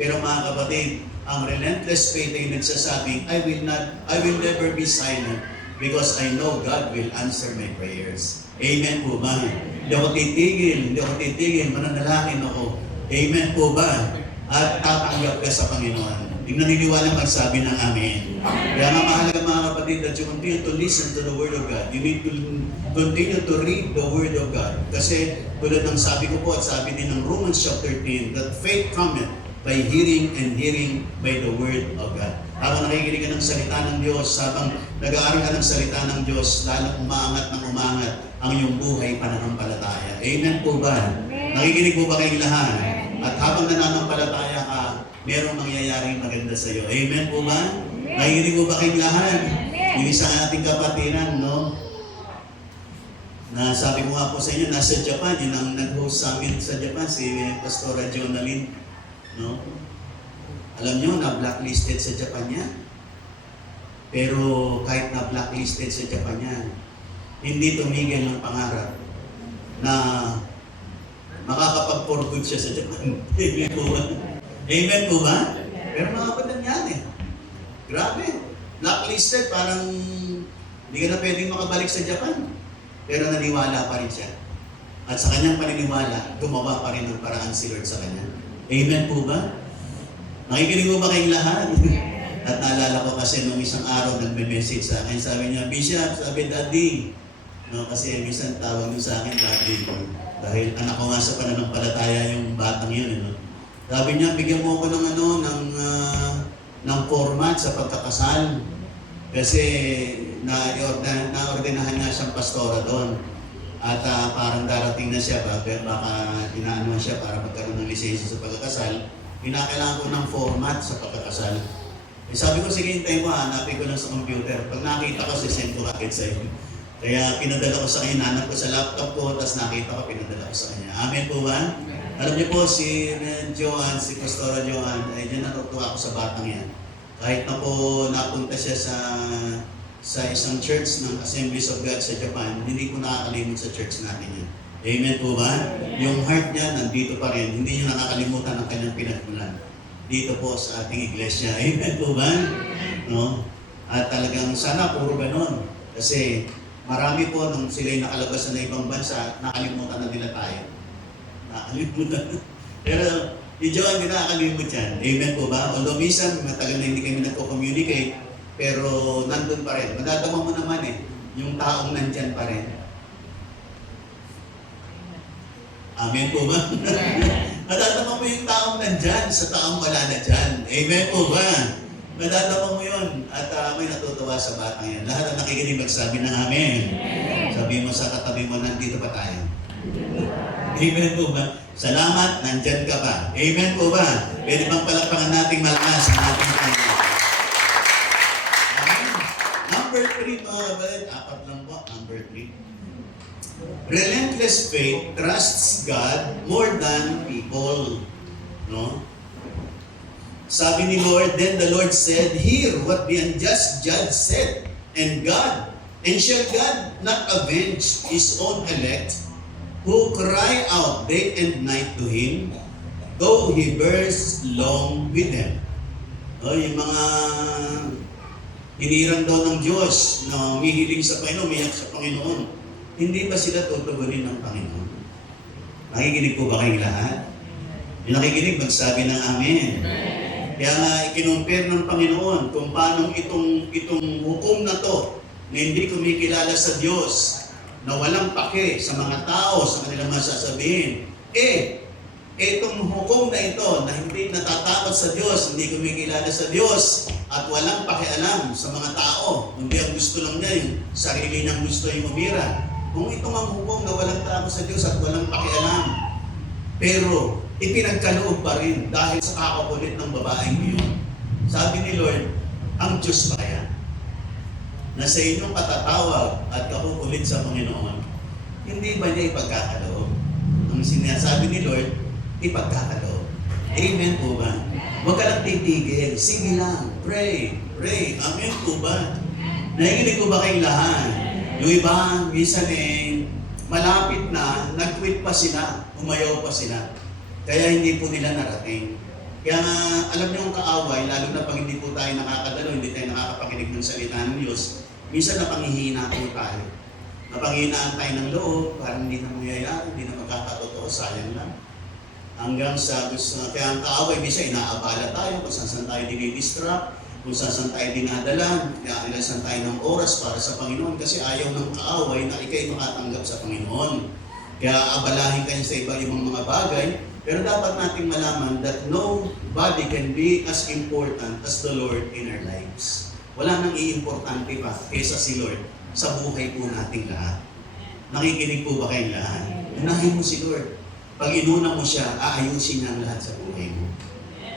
Pero mga kapatid, ang relentless faith ay nagsasabing, I will never be silent because I know God will answer my prayers. Amen po ba? Hindi ako titigil, mananalangin ako. Amen po ba? At tatanggap ka sa Panginoon. Yung naniniwala magsabi ng amen. Kaya nga mahalaga mga kapatid that you continue to listen to the Word of God. You need to continue to read the Word of God. Kasi tulad ng sabi ko po at sabi din ng Romans chapter 10, that faith cometh by hearing and hearing by the Word of God. Habang nakikinig ka ng salita ng Diyos, habang nag-aaral ka ng salita ng Diyos, lalo umangat ng umangat ang iyong buhay pananampalataya. Amen po ba? Nakikinig po ba kayong lahat? At habang nananampalataya ka, merong mangyayaring maganda sa iyo. Amen po ba? Nakikinig po ba kayong lahat? Yung isang ating kapatiran, no? Na sabi ko nga po sa inyo, nasa Japan, yun ang nag-host sa amin sa Japan, si Pastora Jonalyn. No? Alam nyo na blacklisted sa Japan yan. Pero kahit na blacklisted sa Japan yan, hindi tumigil ng pangarap na makakapag-for good siya sa Japan. Amen po ba? Amen po ba? Pero mga kapatid yan eh. Grabe. Blacklisted, parang hindi ka na pwedeng makabalik sa Japan. Pero naniwala pa rin siya. At sa kanyang paniniwala, gumawa pa rin ng paraan si Lord sa kanya. Amen po ba? Nakikinig mo ba kayong lahat? At naalala ko kasi nung isang araw nagme-message sa akin, sabi niya, Bishop, sabi Daddy. No, kasi minsan tawag niyo sa akin Daddy. Dahil anak ko nga sa pananampalataya yung batang yun. No? Sabi niya, bigyan mo ko ng ng format sa pagkakasal. Kasi naordinahan nga siyang pastora doon. At parang darating na siya, baka inaano siya para magkaroon ng lisensya sa pagkakasal. Kinakailangan ko ng format sa pagkakasal. Eh, sabi ko, sige, hintay mo, hanapin ko lang sa computer. Pag nakita ko, sisend ko agad sa iyo. Kaya pinadala ko sa kanya, nanap ko sa laptop ko, tapos nakita ko, pinadala ko sa kanya. Amen po ba? Alam niyo po, si Joanne, si Pastora Joanne, ay dyan natutuwa ako sa batang yan. Kahit na po napunta siya sa isang church ng Assemblies of God sa Japan, hindi ko nakakalimot sa church natin yan. Amen po ba? Yung heart niya nandito pa rin, hindi niya nakakalimutan ang kanyang pinagmulan. Dito po sa ating iglesia. Amen po ba? No? At talagang sana puro ganon. Kasi marami po nung sila'y nakalabas na ibang bansa, nakalimutan na nila tayo. Nakalimutan. Pero yung Joanne, hindi nakakalimut yan. Amen po ba? Although minsan, matagal na hindi kami nagko-communicate, pero nandun pa rin. Madadama mo naman yung taong nandyan pa rin. Amen po ba? Madadama mo yung taong nandyan sa taong wala na dyan. Amen po ba? Madadama mo yun. At ako'y natutuwa sa batang yan. Lahat ang nakikinig magsabi ng amen. Sabi mo sa katabi mo, nandito pa tayo. Amen po ba? Salamat, nandyan ka pa. Amen po ba? Pwede bang palakpakan nating malakas ang ating Panginoon? Number 3, mga kapatid. 4 lang po, number 3. Relentless faith trusts God more than people. No? Sabi ni Lord, then the Lord said, hear what the unjust judge said, and shall God not avenge His own elect, who cry out day and night to Him, though He bears long with them? Yung mga hinirang daw ng Diyos na umihiling sa Panginoon, umiyak sa Panginoon, hindi ba sila tutugunin ng Panginoon? Nakikinig po ba kayong lahat? Yung nakikinig, magsabi ng Amen. Kaya nga, ikinumpir ng Panginoon kung paano itong hukom na to, na hindi kumikilala sa Diyos, na walang pake sa mga tao, sa kanilang masasabihin. Itong hukom na ito, na hindi natatakot sa Diyos, hindi kumikilala sa Diyos, at walang pakialam sa mga tao, hindi ang gusto lang niya, yung sarili niyang gusto yung umira. Kung itong ang hukom na walang takot sa Diyos at walang pakialam, pero ipinagkaloob pa rin dahil sa kakakulit ng babaeng iyon. Sabi ni Lord, ang Diyos ba kaya na sa inyong katatawag at kakukulit sa Panginoon, hindi ba niya ipagkakaloob? Ang sinasabi ni Lord, ipagkakaloob. Amen po ba? Huwag ka lang titigil. Sige lang. Pray. Amen po ba? Nakikinig ko ba kayong lahat? Yung iba, minsan malapit na, nag-quit pa sila, umayaw pa sila. Kaya hindi po nila narating. Kaya alam niyo ang kaaway, lalo na pag hindi po tayo nakakadalo, hindi tayo nakakapakinig ng salita ng Diyos, minsan napanghihina po tayo. Napanghinaan tayo ng loob, parang hindi na mangyayari, hindi na magkakatotoo, sayang lang. Hanggang sa gusto, kaya ang kaaway, minsan inaabala tayo, kung saan tayo dinidistract, kung saan tayo dinadala, kaya saan tayo ng oras para sa Panginoon, kasi ayaw ng kaaway na ikay makatanggap sa Panginoon. Kaya abalahin kayo sa iba-ibang mga bagay, pero dapat nating malaman that nobody can be as important as the Lord in our lives. Wala nang iimportante pa kaysa si Lord sa buhay po nating lahat. Nakikinig po ba kayong lahat? Unahin mo si Lord. Pag inuna mo siya, aayusin niya ang lahat sa buhay mo.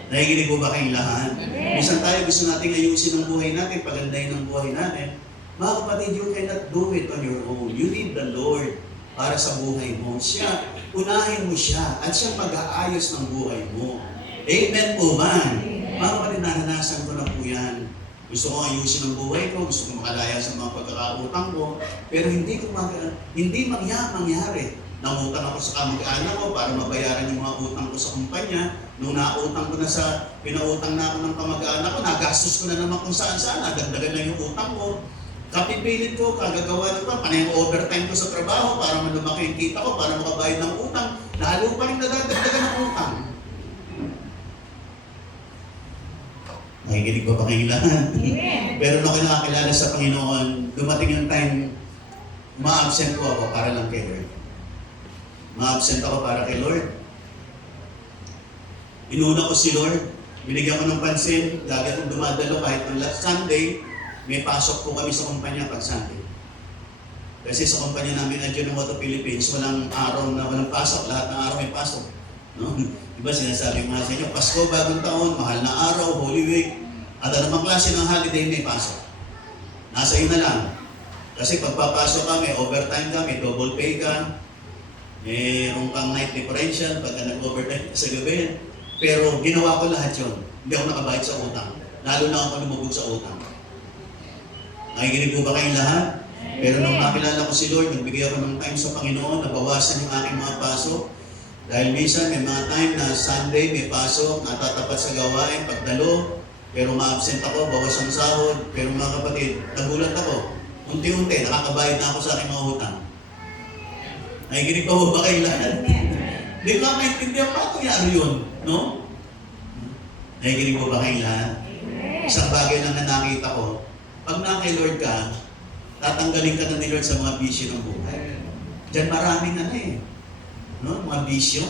Nakikinig po ba kayong lahat? Minsan tayo gusto nating ayusin ang buhay natin, pagandahin ang buhay natin. Mga kapatid, you cannot do it on your own. You need the Lord para sa buhay mo. Siya, unahin mo siya at siya mag-aayos ng buhay mo. Amen po ba? Mga kapatid, naranasan ko na po yan. Gusto ko ayusin ang buhay ko, gusto ko makalaya sa mga pagkakautang ko, pero hindi mangyari. Nangutang ako sa kamag-anak ko para mabayaran yung mga utang ko sa kumpanya. Nung nautang ko na pinautang na ako ng kamag-anak ko, nagastos ko na naman kung saan-saan, nadagdagan na yung utang ko. Kapipilit ko, kagagawa ko pa, panay overtime ko sa trabaho para malumaki yung kita ko, para makabayad ng utang. Lalo pa rin nadadagdagan ng utang. Nakikinig ba kayong lahat? Pero nung kinakakilala sa Panginoon, dumating yung time, ma-absent ko ako para lang kay Lord. Ma-absent ako para kay Lord. Inuna ko si Lord, binigyan ko ng pansin, lagi akong dumadalo kahit ng last Sunday, may pasok po kami sa kumpanya pag Sunday. Kasi sa kumpanya namin at ng Moto Philippines, walang araw na walang pasok, lahat ng araw may pasok. No? Diba sinasabi nga sa inyo, Pasko, bagong taon, mahal na araw, Holy Week, at anumang klase ng holiday may pasok. Nasa iyo na lang. Kasi pagpapasok ka, may overtime ka, may double pay ka, mayroong pang night differential pagka nag-overtime ka sa gabi. Pero ginawa ko lahat yun. Hindi ako nakabayad sa utang. Lalo na ako lumubog sa utang. Nakikinig po ba kayong lahat? Pero nung nakilala ko si Lord, nagbigay ako ng time sa Panginoon, nabawasan yung aking mga pasok. Dahil minsan may mga time na Sunday may pasok, natatapat sa gawain, pagdalo, pero ma-absent ako, bawas ang sahod. Pero mga kapatid, nagulat ako. Unti-unti, nakakabayad na ako sa aking mga utang. Nakikinig pa ba kayong lahat? Hindi ko maintindihan pa kung yun, no? Nakikinig po ba kayong lahat? Isang bagay lang na nakita ko, pag na-kay Lord ka, tatanggalin ka na ni Lord sa mga bisyo ng buhay. Diyan maraming no? Mga bisyo.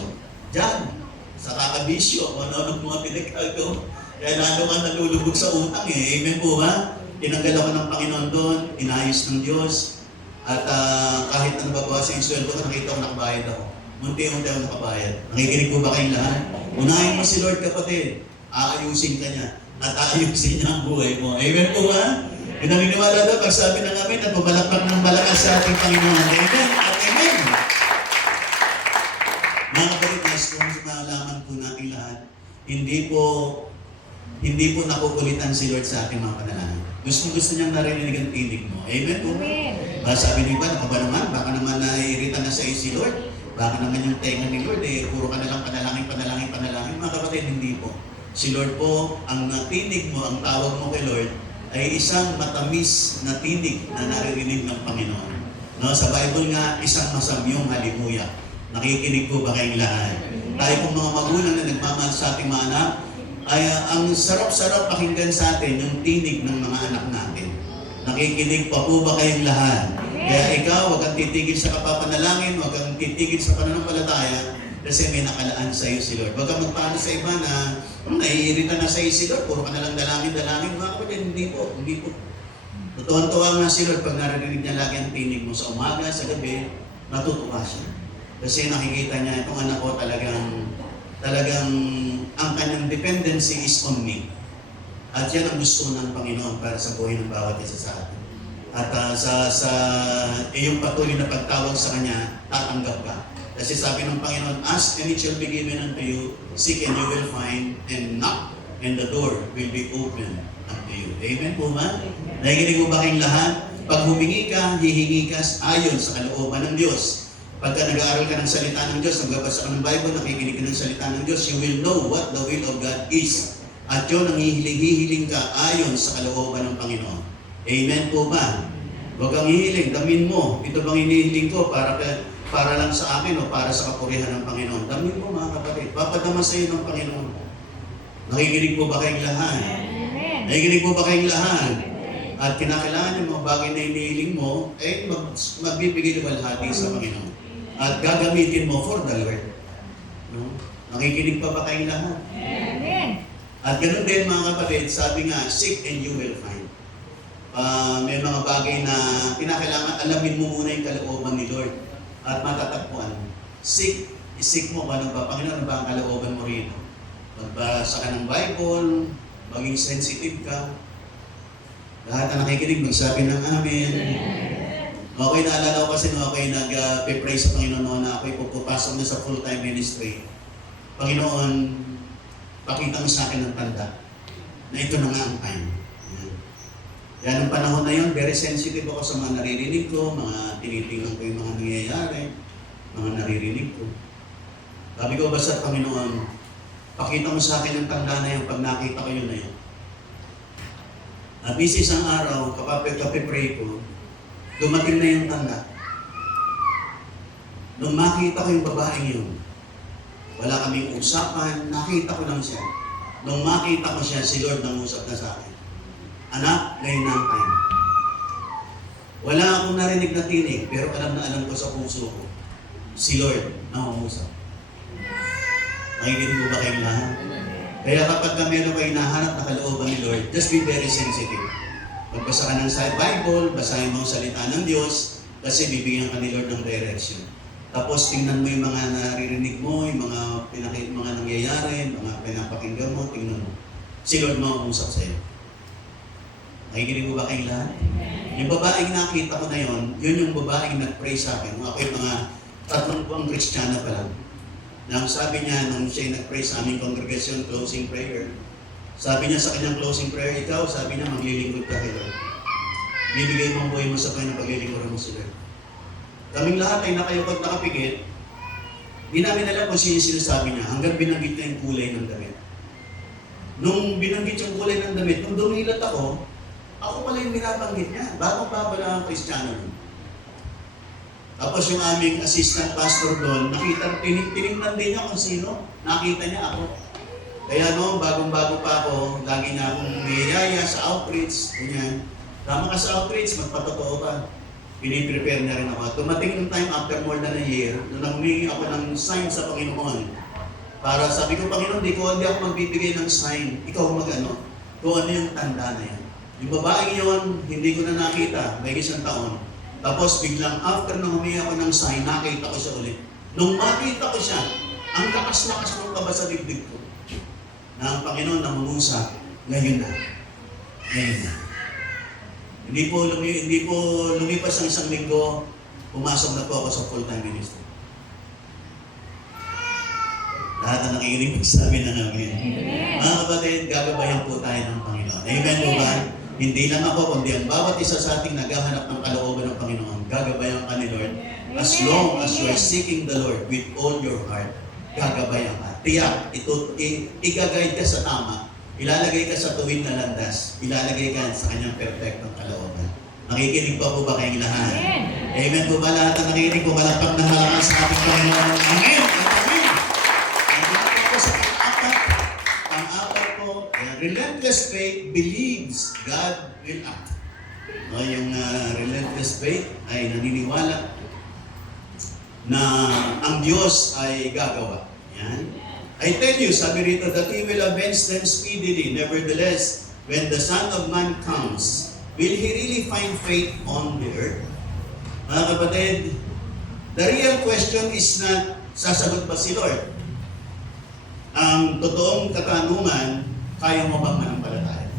Diyan, sa kakabisyo, ano mga pinagkagawa. Kaya lalo ka nalulubog sa utang Amen po ba? Tinanggal ako ng Panginoon doon, inayos ng Diyos. At kahit na nababawasan yung sweldo ko, nakita ko nakabayad ako. Munti-unti ako nakabayad. Nakikinig po ba kayong lahat? Unahin mo si Lord kapatid. Aayusin ka niya. At aayusin niya ang buhay mo. Amen po ba? Naniniwala daw, pag sabi ng amin at bumalakpak ng malakas sa ating Panginoon. Amen at amen. Mga kapatid, mas kung malaman po natin lahat, hindi po nakukulitan si Lord sa ating mga panalangin. Gusto niyang narinig ang tinig mo. Amen po. Sabi niyo ba, nakaba naman, baka naman naiirita na sa iyo si Lord. Baka naman yung tenga ni Lord, puro ka na lang panalangin. Mga kapatid, hindi po. Si Lord po, ang tinig mo, ang tawag mo kay Lord, ay isang matamis na tinig na naririnig ng Panginoon. No, sa Bible nga, isang masamyong halimuya. Nakikinig po ba kayong lahat? Tayo pong mga magulang na nagmamahal sa ating mga anak, ay ang sarap-sarap pakinggan sa atin yung tinig ng mga anak natin. Nakikinig pa po ba kayong lahat? Kaya ikaw, huwag kang titigil sa kapapanalangin, huwag kang titigil sa pananampalataya, kasi may nakalaan sa iyo si Lord. Huwag kang magpaano sa iba na naiirita na sa iyo si Lord, puro ka na lang dalangin. Mga kapatid, hindi po. Tutuwan-tuwa nga si Lord pag narinig niya lagi ang tinig mo sa umaga, sa gabi, matutuwa siya. Kasi nakikita niya, itong anak ko talagang ang kanyang dependency is on me. At yan ang gusto ng Panginoon para sa buhay ng bawat isa sa atin. At iyong patuloy na pagtawag sa Kanya, tatanggap ka. Kasi sabi ng Panginoon, ask and it shall be given unto you, seek and you will find, and knock, and the door will be open unto you. Amen po ba? Nakikinig mo ba kayong lahat? Pag humingi ka, hihingi ka ayon sa kalooban ng Diyos. Pagka nag-aaral ka ng salita ng Diyos, nagbabasa ka ng Bible, nakikinig ka ng salita ng Diyos, you will know what the will of God is. At yun ang hihiling ka ayon sa kalooban ng Panginoon. Amen po ba? Huwag kang hihiling, damin mo. Ito bang hinihiling ko para lang sa akin o para sa kapurihan ng Panginoon? Damin mo mga kapatid. Papadama sa iyo ng Panginoon. Nakikinig po ba kayong lahat? Nakikinig po ba kayong lahat? At kinakailangan yung mga bagay na hinihiling mo, magbibigay luwalhati sa Panginoon. At gagamitin mo for the Lord. No? Nakikinig pa ba kayong lahat? Amen. At ganoon din mga kapatid, sabi nga, seek and you will find. May mga bagay na kinakailangan, alamin mo muna yung kalooban ni Lord at matatagpuan mo. Seek mo ba Panginoon, ano ba ang kalooban mo rito? Magbasa ka ng Bible, maging sensitive ka. Lahat na nakikinig, magsabi ng amen. Okay, naalala ko kasi nung ako'y nag-pray sa Panginoon noon na ako'y pupapasok na sa full-time ministry. Panginoon, pakita mo sa akin ng tanda na ito na nga ang time. Yan ang panahon na yun, very sensitive ako sa mga naririnig ko, mga tinitingnan ko yung mga nangyayari, mga naririnig ko. Sabi ko, basta Panginoon, pakita mo sa akin ang tanda na yun pag nakita ko yun na yun. At isang araw, kapapray ko, dumating na yung tanda. Nung makita ko yung babaeng yun, wala kaming usapan, nakita ko lang siya. Nung makita ko siya, si Lord nangusap na sa akin. Anak, ngayon na ang time. Wala akong narinig na tinig, pero alam na alam ko sa puso ko. Si Lord nangungusap. Nakikinig mo ba kayong lahat? Kaya kapag meron kayo nahanap na kalooban ni Lord, just be very sensitive. Magbasa ka ng Bible, basahin mo ang salita ng Diyos, kasi bibigyan ka ni Lord ng direction. Tapos tingnan mo yung mga naririnig mo, yung mga nangyayari, mga pinapakinggan mo, tingnan mo. Si Lord makausap sa iyo. Nakikinig mo ba kayong lahat? Yung babaeng nakita ko na yun yung babaeng nag-pray sa akin. Ako yung mga 3 buwang Kristiyana pa lang. Nang sabi niya, nung siya nag-pray sa aming congregation, closing prayer, sabi niya sa kanyang closing prayer, ikaw, sabi niya, maglilingkod ka kay Lord. Bibigay mo ang buhay mo sa kanya, paglilingkuran mo si Lord. Kaming lahat ay nakayukot nakapigit, di namin alam kung sino sinasabi niya, hanggang binanggit niya yung kulay ng damit. Nung binanggit yung kulay ng damit, nung dumilat ako pala yung binabanggit niya. Bagong babala ang Kristiyano nun. Tapos yung aming assistant pastor doon, tinignan din niya kung sino. Nakita niya ako. Kaya no, bagong-bago pa ako, lagi na akong niyayaya sa outreach. Ganyan. Tama ka sa outreach, magpatotoo ka. Piniprepare na rin ako. Tumating ng time after more than a year, nung humingi ako ng sign sa Panginoon. Para sabi ko, Panginoon, hindi ako magbibigay ng sign. Ikaw mag-ano? Kung ano yung tanda na yan. Yung babaeng yun, hindi ko na nakita, may 1 taon. Tapos biglang after na humingi ako ng sign, nakita ko siya ulit. Nung makita ko siya, ang lakas-lakas ng kaba sa dibdib ko. Na ang Panginoon namumusa, ngayon na. Ngayon na. Hindi po lumipas ng 1 linggo, pumasok na po ako sa full-time ministry. Lahat na nakikinig magsabi na namin. Mga kapatid, gagabayan po tayo ng Panginoon. Amen po ba? Hindi lang ako, kundi ang bawat isa sa ating naghahanap ng kalooban ng Panginoon, gagabayan ka ni Lord. As long as you are seeking the Lord with all your heart, gagabayan ka. Tiyak, i-guide ka sa tama. Ilalagay ka sa tuwid na landas. Ilalagay ka sa kanyang perfectong kalooban. Nakikinig pa po ba kayong lahat? Amen po ba lahat na nakikinig po? Malapag ng malakas sa ating Panginoon. Amen! Amen! Amen po sa pang-apat. Pang-apat po, relentless faith believes God will act. Yung relentless faith ay naniniwala na ang Diyos ay gagawa. Yan. I tell you, sabi rito, that He will avenge them speedily. Nevertheless, when the Son of Man comes, will He really find faith on the earth? Mga kapatid, the real question is not, sasagot ba si Lord? Ang totoong katanungan, kaya mo bang manampalataya?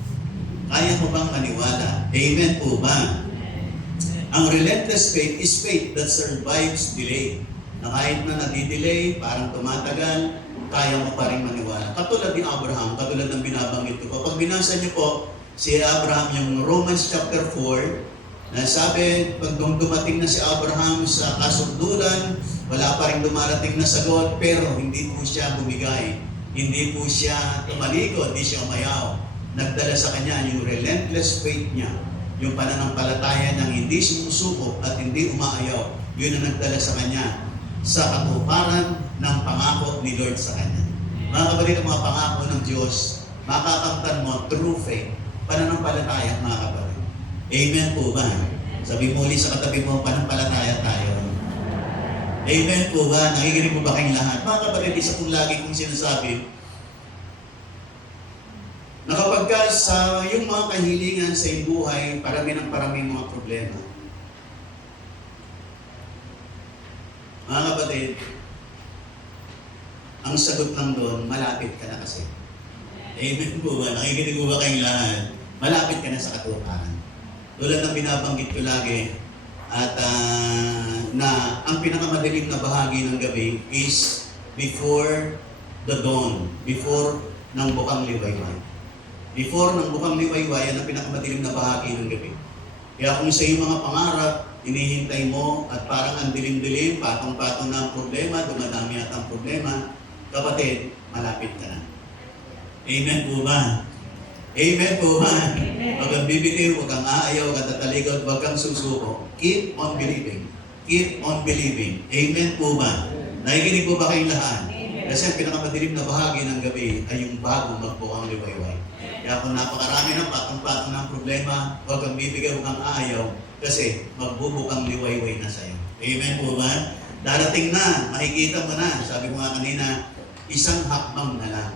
Kaya mo bang maniwala? Amen po ba? Ang relentless faith is faith that survives delay. Na kahit na nadidelay, parang tumatagal, kaya mo pa rin maniwala. Katulad ni Abraham, katulad ng binabanggit ko. Pag binasa niyo po si Abraham, yung Romans chapter 4, na sabi, pag dumating na si Abraham sa kasundulan, wala pa rin dumarating na sagot, pero hindi po siya bumigay. Hindi po siya tumalikod, hindi siya umayaw. Nagdala sa kanya yung relentless faith niya, yung pananampalataya ng hindi sumusuko at hindi umaayaw. Yun ang nagdala sa kanya sa katuparan ng pangako ni Lord sa kanya. Mga kapatid, ang mga pangako ng Diyos, makakamtan mo through faith, pananampalataya, mga kapatid. Amen po ba? Sabi mo ulit sa katabi mo, pananampalataya tayo. Amen po ba? Nakikinig mo ba kayong lahat? Mga kapatid, isa kong lagi kong sinasabi, na kapag sa yung mga kahilingan sa iyong buhay, parami ng parami mga problema. Mga kapatid, ang sagot lang doon, malapit ka na kasi. Amen po ba? Nakikinig mo ba kayong lahat? Malapit ka na sa katuparan. Tulad ng binabanggit ko lagi, at na ang pinakamadilim na bahagi ng gabi is before the dawn, before ng bukang liwayway. Before ng bukang liwayway, yan ang pinakamadilim na bahagi ng gabi. Kaya kung sa iyong mga pangarap, hinihintay mo at parang ang dilim-dilim, patong-patong na ang problema, dumadami at ang problema, kapatid, malapit ka na. Amen po ba? Amen po ba? Huwag kang bibitiw, huwag kang aayaw, huwag kang tatalikod, huwag kang susuko. Keep on believing. Keep on believing. Amen po ba? Nakikinig po ba kayong lahat? Kasi ang pinakamadilim na bahagi ng gabi ay yung bago magbukang liwayway. Kaya kung napakarami ng patong-patong ng problema, huwag kang bibigay, huwag kang aayaw, kasi magbubukang liwayway na sa'yo. Amen po ba? Darating na, makikita mo na. Sabi ko nga kanina, isang hakbang na lang.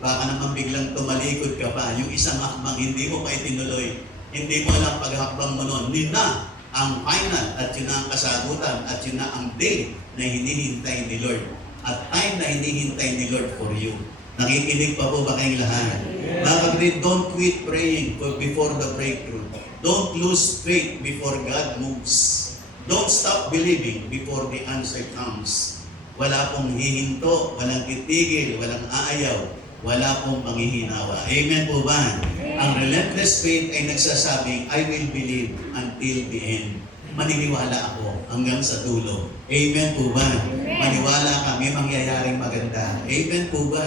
Baka naman biglang tumalikod ka pa. Yung isang hakbang, hindi mo pa itinuloy. Hindi mo alam paghakbang mo noon. Yun na ang final at yun na ang kasagutan at yun na ang day na hinihintay ni Lord. At time na hinihintay ni Lord for you. Nakikinig pa po ba kayong lahat? Mga kapatid, don't quit praying before the breakthrough. Don't lose faith before God moves. Don't stop believing before the answer comes. Wala pong hihinto, walang titigil, walang aayaw, wala pong panghihinawa. Amen po ba? Ang relentless faith ay nagsasabing, I will believe until the end. Maniniwala ako hanggang sa dulo. Amen po ba? Maniwala ka, may mangyayaring maganda. Amen po ba?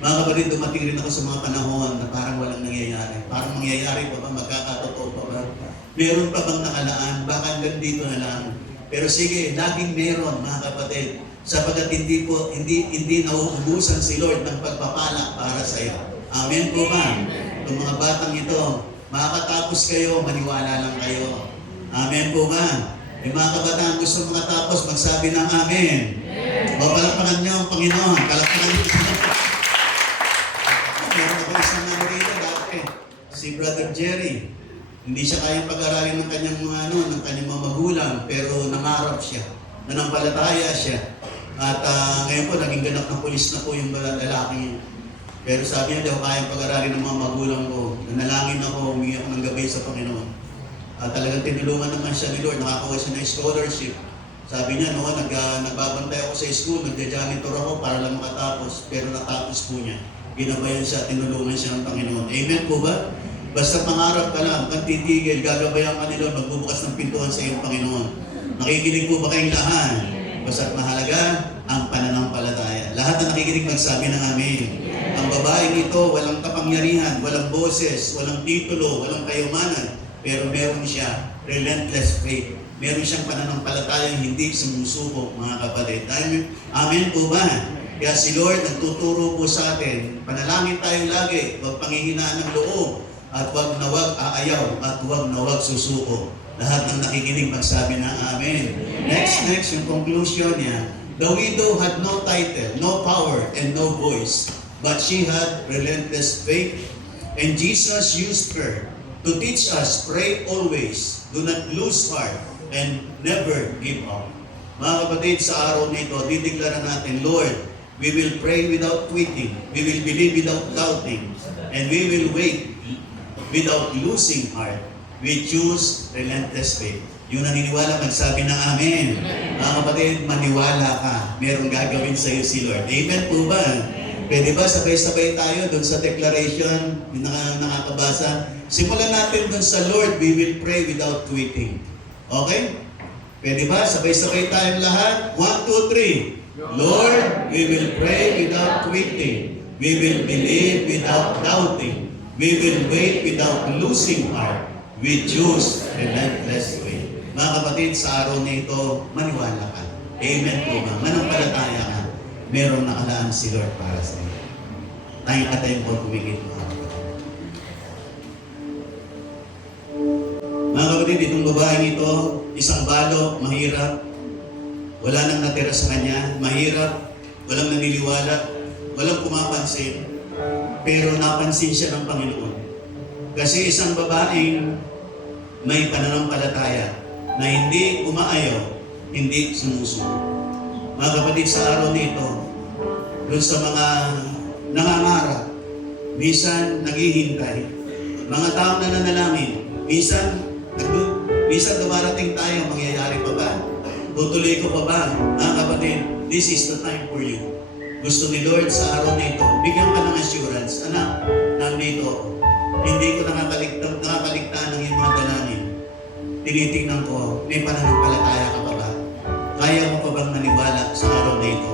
Mga kapatid, dumating rin ako sa mga panahon na parang walang nangyayari. Parang mangyayari pa ba? Magkakatotoo pa ba? Meron pa bang nakalaan? Baka hanggang dito na lang. Pero sige, laging meron, mga kapatid. Sapagkat hindi nauubusan si Lord ng pagpapala para sa iyo. Amen po ba? Itong mga batang ito, makakatapos kayo, maniwala lang kayo. Amen po ba? Yung mga kabataan gusto makatapos, magsabi ng Amen. O palakpakan niyo ang Panginoon. Palakpakan niyo. Meron ako isang rito dati. Si Brother Jerry. Hindi siya kayang pag-aralin ng kanyang ng kanyang mga magulang, pero nangarap siya. Nanampalataya siya. At ngayon po, naging ganap ng pulis na po yung lalaki. Pero sabi niya, daw kayang pag-aralin ng mga magulang ko. Nanalangin ako, humingi ako ng gabay sa Panginoon. Talagang tinulungan naman siya ni Lord, nakakuha siya ng scholarship. Sabi niya, nagbabantay ako sa school, nagja-janitor ako para lang makatapos. matapos, pero natapos po niya. Ginabayan siya, tinulungan siya ng Panginoon. Amen po ba? Basta pangarap ka lang, kang titigil, gagabayan ka nila, magbubukas ng pintuan sa iyong Panginoon. Nakikinig po ba kayong lahat? Basta mahalaga ang pananampalataya. Lahat na nakikinig magsabi ng amen. Ang babaeng ito, walang kapangyarihan, walang boses, walang titulo, walang kayamanan, pero meron siya relentless faith. Meron siyang pananampalatayang hindi sumusuko, mga kapatid. Amen po ba? Kaya si Lord nagtuturo po sa atin, panalangin tayo lagi, huwag panghihinaan ng loob, at huwag na huwag aayaw, at huwag na huwag susuko. Lahat ng nakikinig magsabi na amen. Next, yung conclusion niya. The widow had no title, no power, and no voice, but she had relentless faith, and Jesus used her to teach us, pray always, do not lose heart, and never give up. Mga kapatid, sa araw nito, dideklara natin, Lord, we will pray without quitting, we will believe without doubting, and we will wait without losing heart. We choose relentless faith. Yung naniniwala, magsabi ng amen. Mga kapatid, maniwala ka. Merong gagawin sa iyo si Lord. Amen po ba? Pwede ba sabay-sabay tayo doon sa declaration, yung nakakabasa? Simulan natin doon sa Lord, we will pray without quitting. Okay? Pwede ba? Sabay-sabay tayong lahat? 1, 2, 3. Lord, we will pray without quitting. We will believe without doubting. We will wait without losing heart. We choose relentless faith. Mga kapatid, sa araw na ito, maniwala ka. Amen po ba? Manampalataya ka. Merong nakalaan si Lord para sa iyo. Tayong po kumigit mga kapatid. Mga kapatid, itong babaeng ito, isang balo, mahirap. Wala nang natira sa kanya, mahirap. Walang naniniwala. Walang pumapansin. Pero napansin siya ng Panginoon. Kasi isang babaeng may pananampalataya na hindi umaayaw, hindi sumusunod. Mga kapatid, sa araw nito, doon sa mga nangangarap, minsan naghihintay, mga tao na nanalangin, minsan dumarating tayo, mangyayari pa ba? Tutuloy ko pa ba? Mga kapatid, this is the time for you. Gusto ni Lord sa araw nito, bigyan ka ng assurance, anak, nandito ako. Hindi ko nakakaligtaan ng iyong mga dalangin. Tinitingnan ko, may pananampalataya ka pa ba? Kaya mo pa bang maniwala sa araw na ito?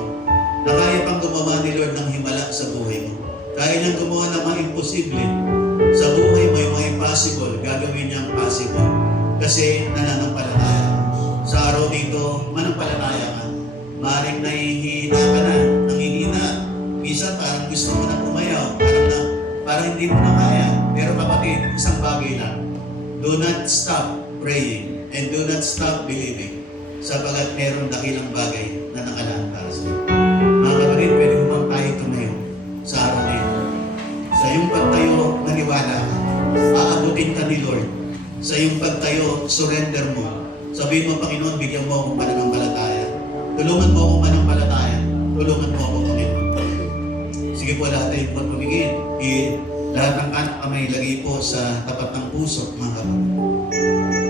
Na kaya pang gumawa ni Lord ng himala sa buhay mo? Kaya niyang gumawa ng mga imposible. Sa buhay mo yung mga impossible, gagawin niyang possible. Kasi nananampalataya. Sa araw dito, manampalataya ka. Maaaring nahihina ka na, nanghihina. Minsan parang gusto mo na umayaw, parang hindi mo na kaya. Pero kapatid, isang bagay lang. Do not stop praying and do not stop believing. Sapagat meron dakilang bagay na nakalaan para sa iyo. Mga kapatid, pwede mo bang tayo tumayo sa araw na ito? Sa iyong pagtayo, naniwala ka. Aabutin ka ni Lord. Sa iyong pagtayo, surrender mo. Sabihin mo, Panginoon, bigyan mo akong pananampalataya. Tulungan mo akong pananampalataya. Tulungan mo ako, Panginoon. Sige po, lahat tayo po tumingin. Lahat ng kanak kamay lagay po sa tapat ng puso, mga kapatid.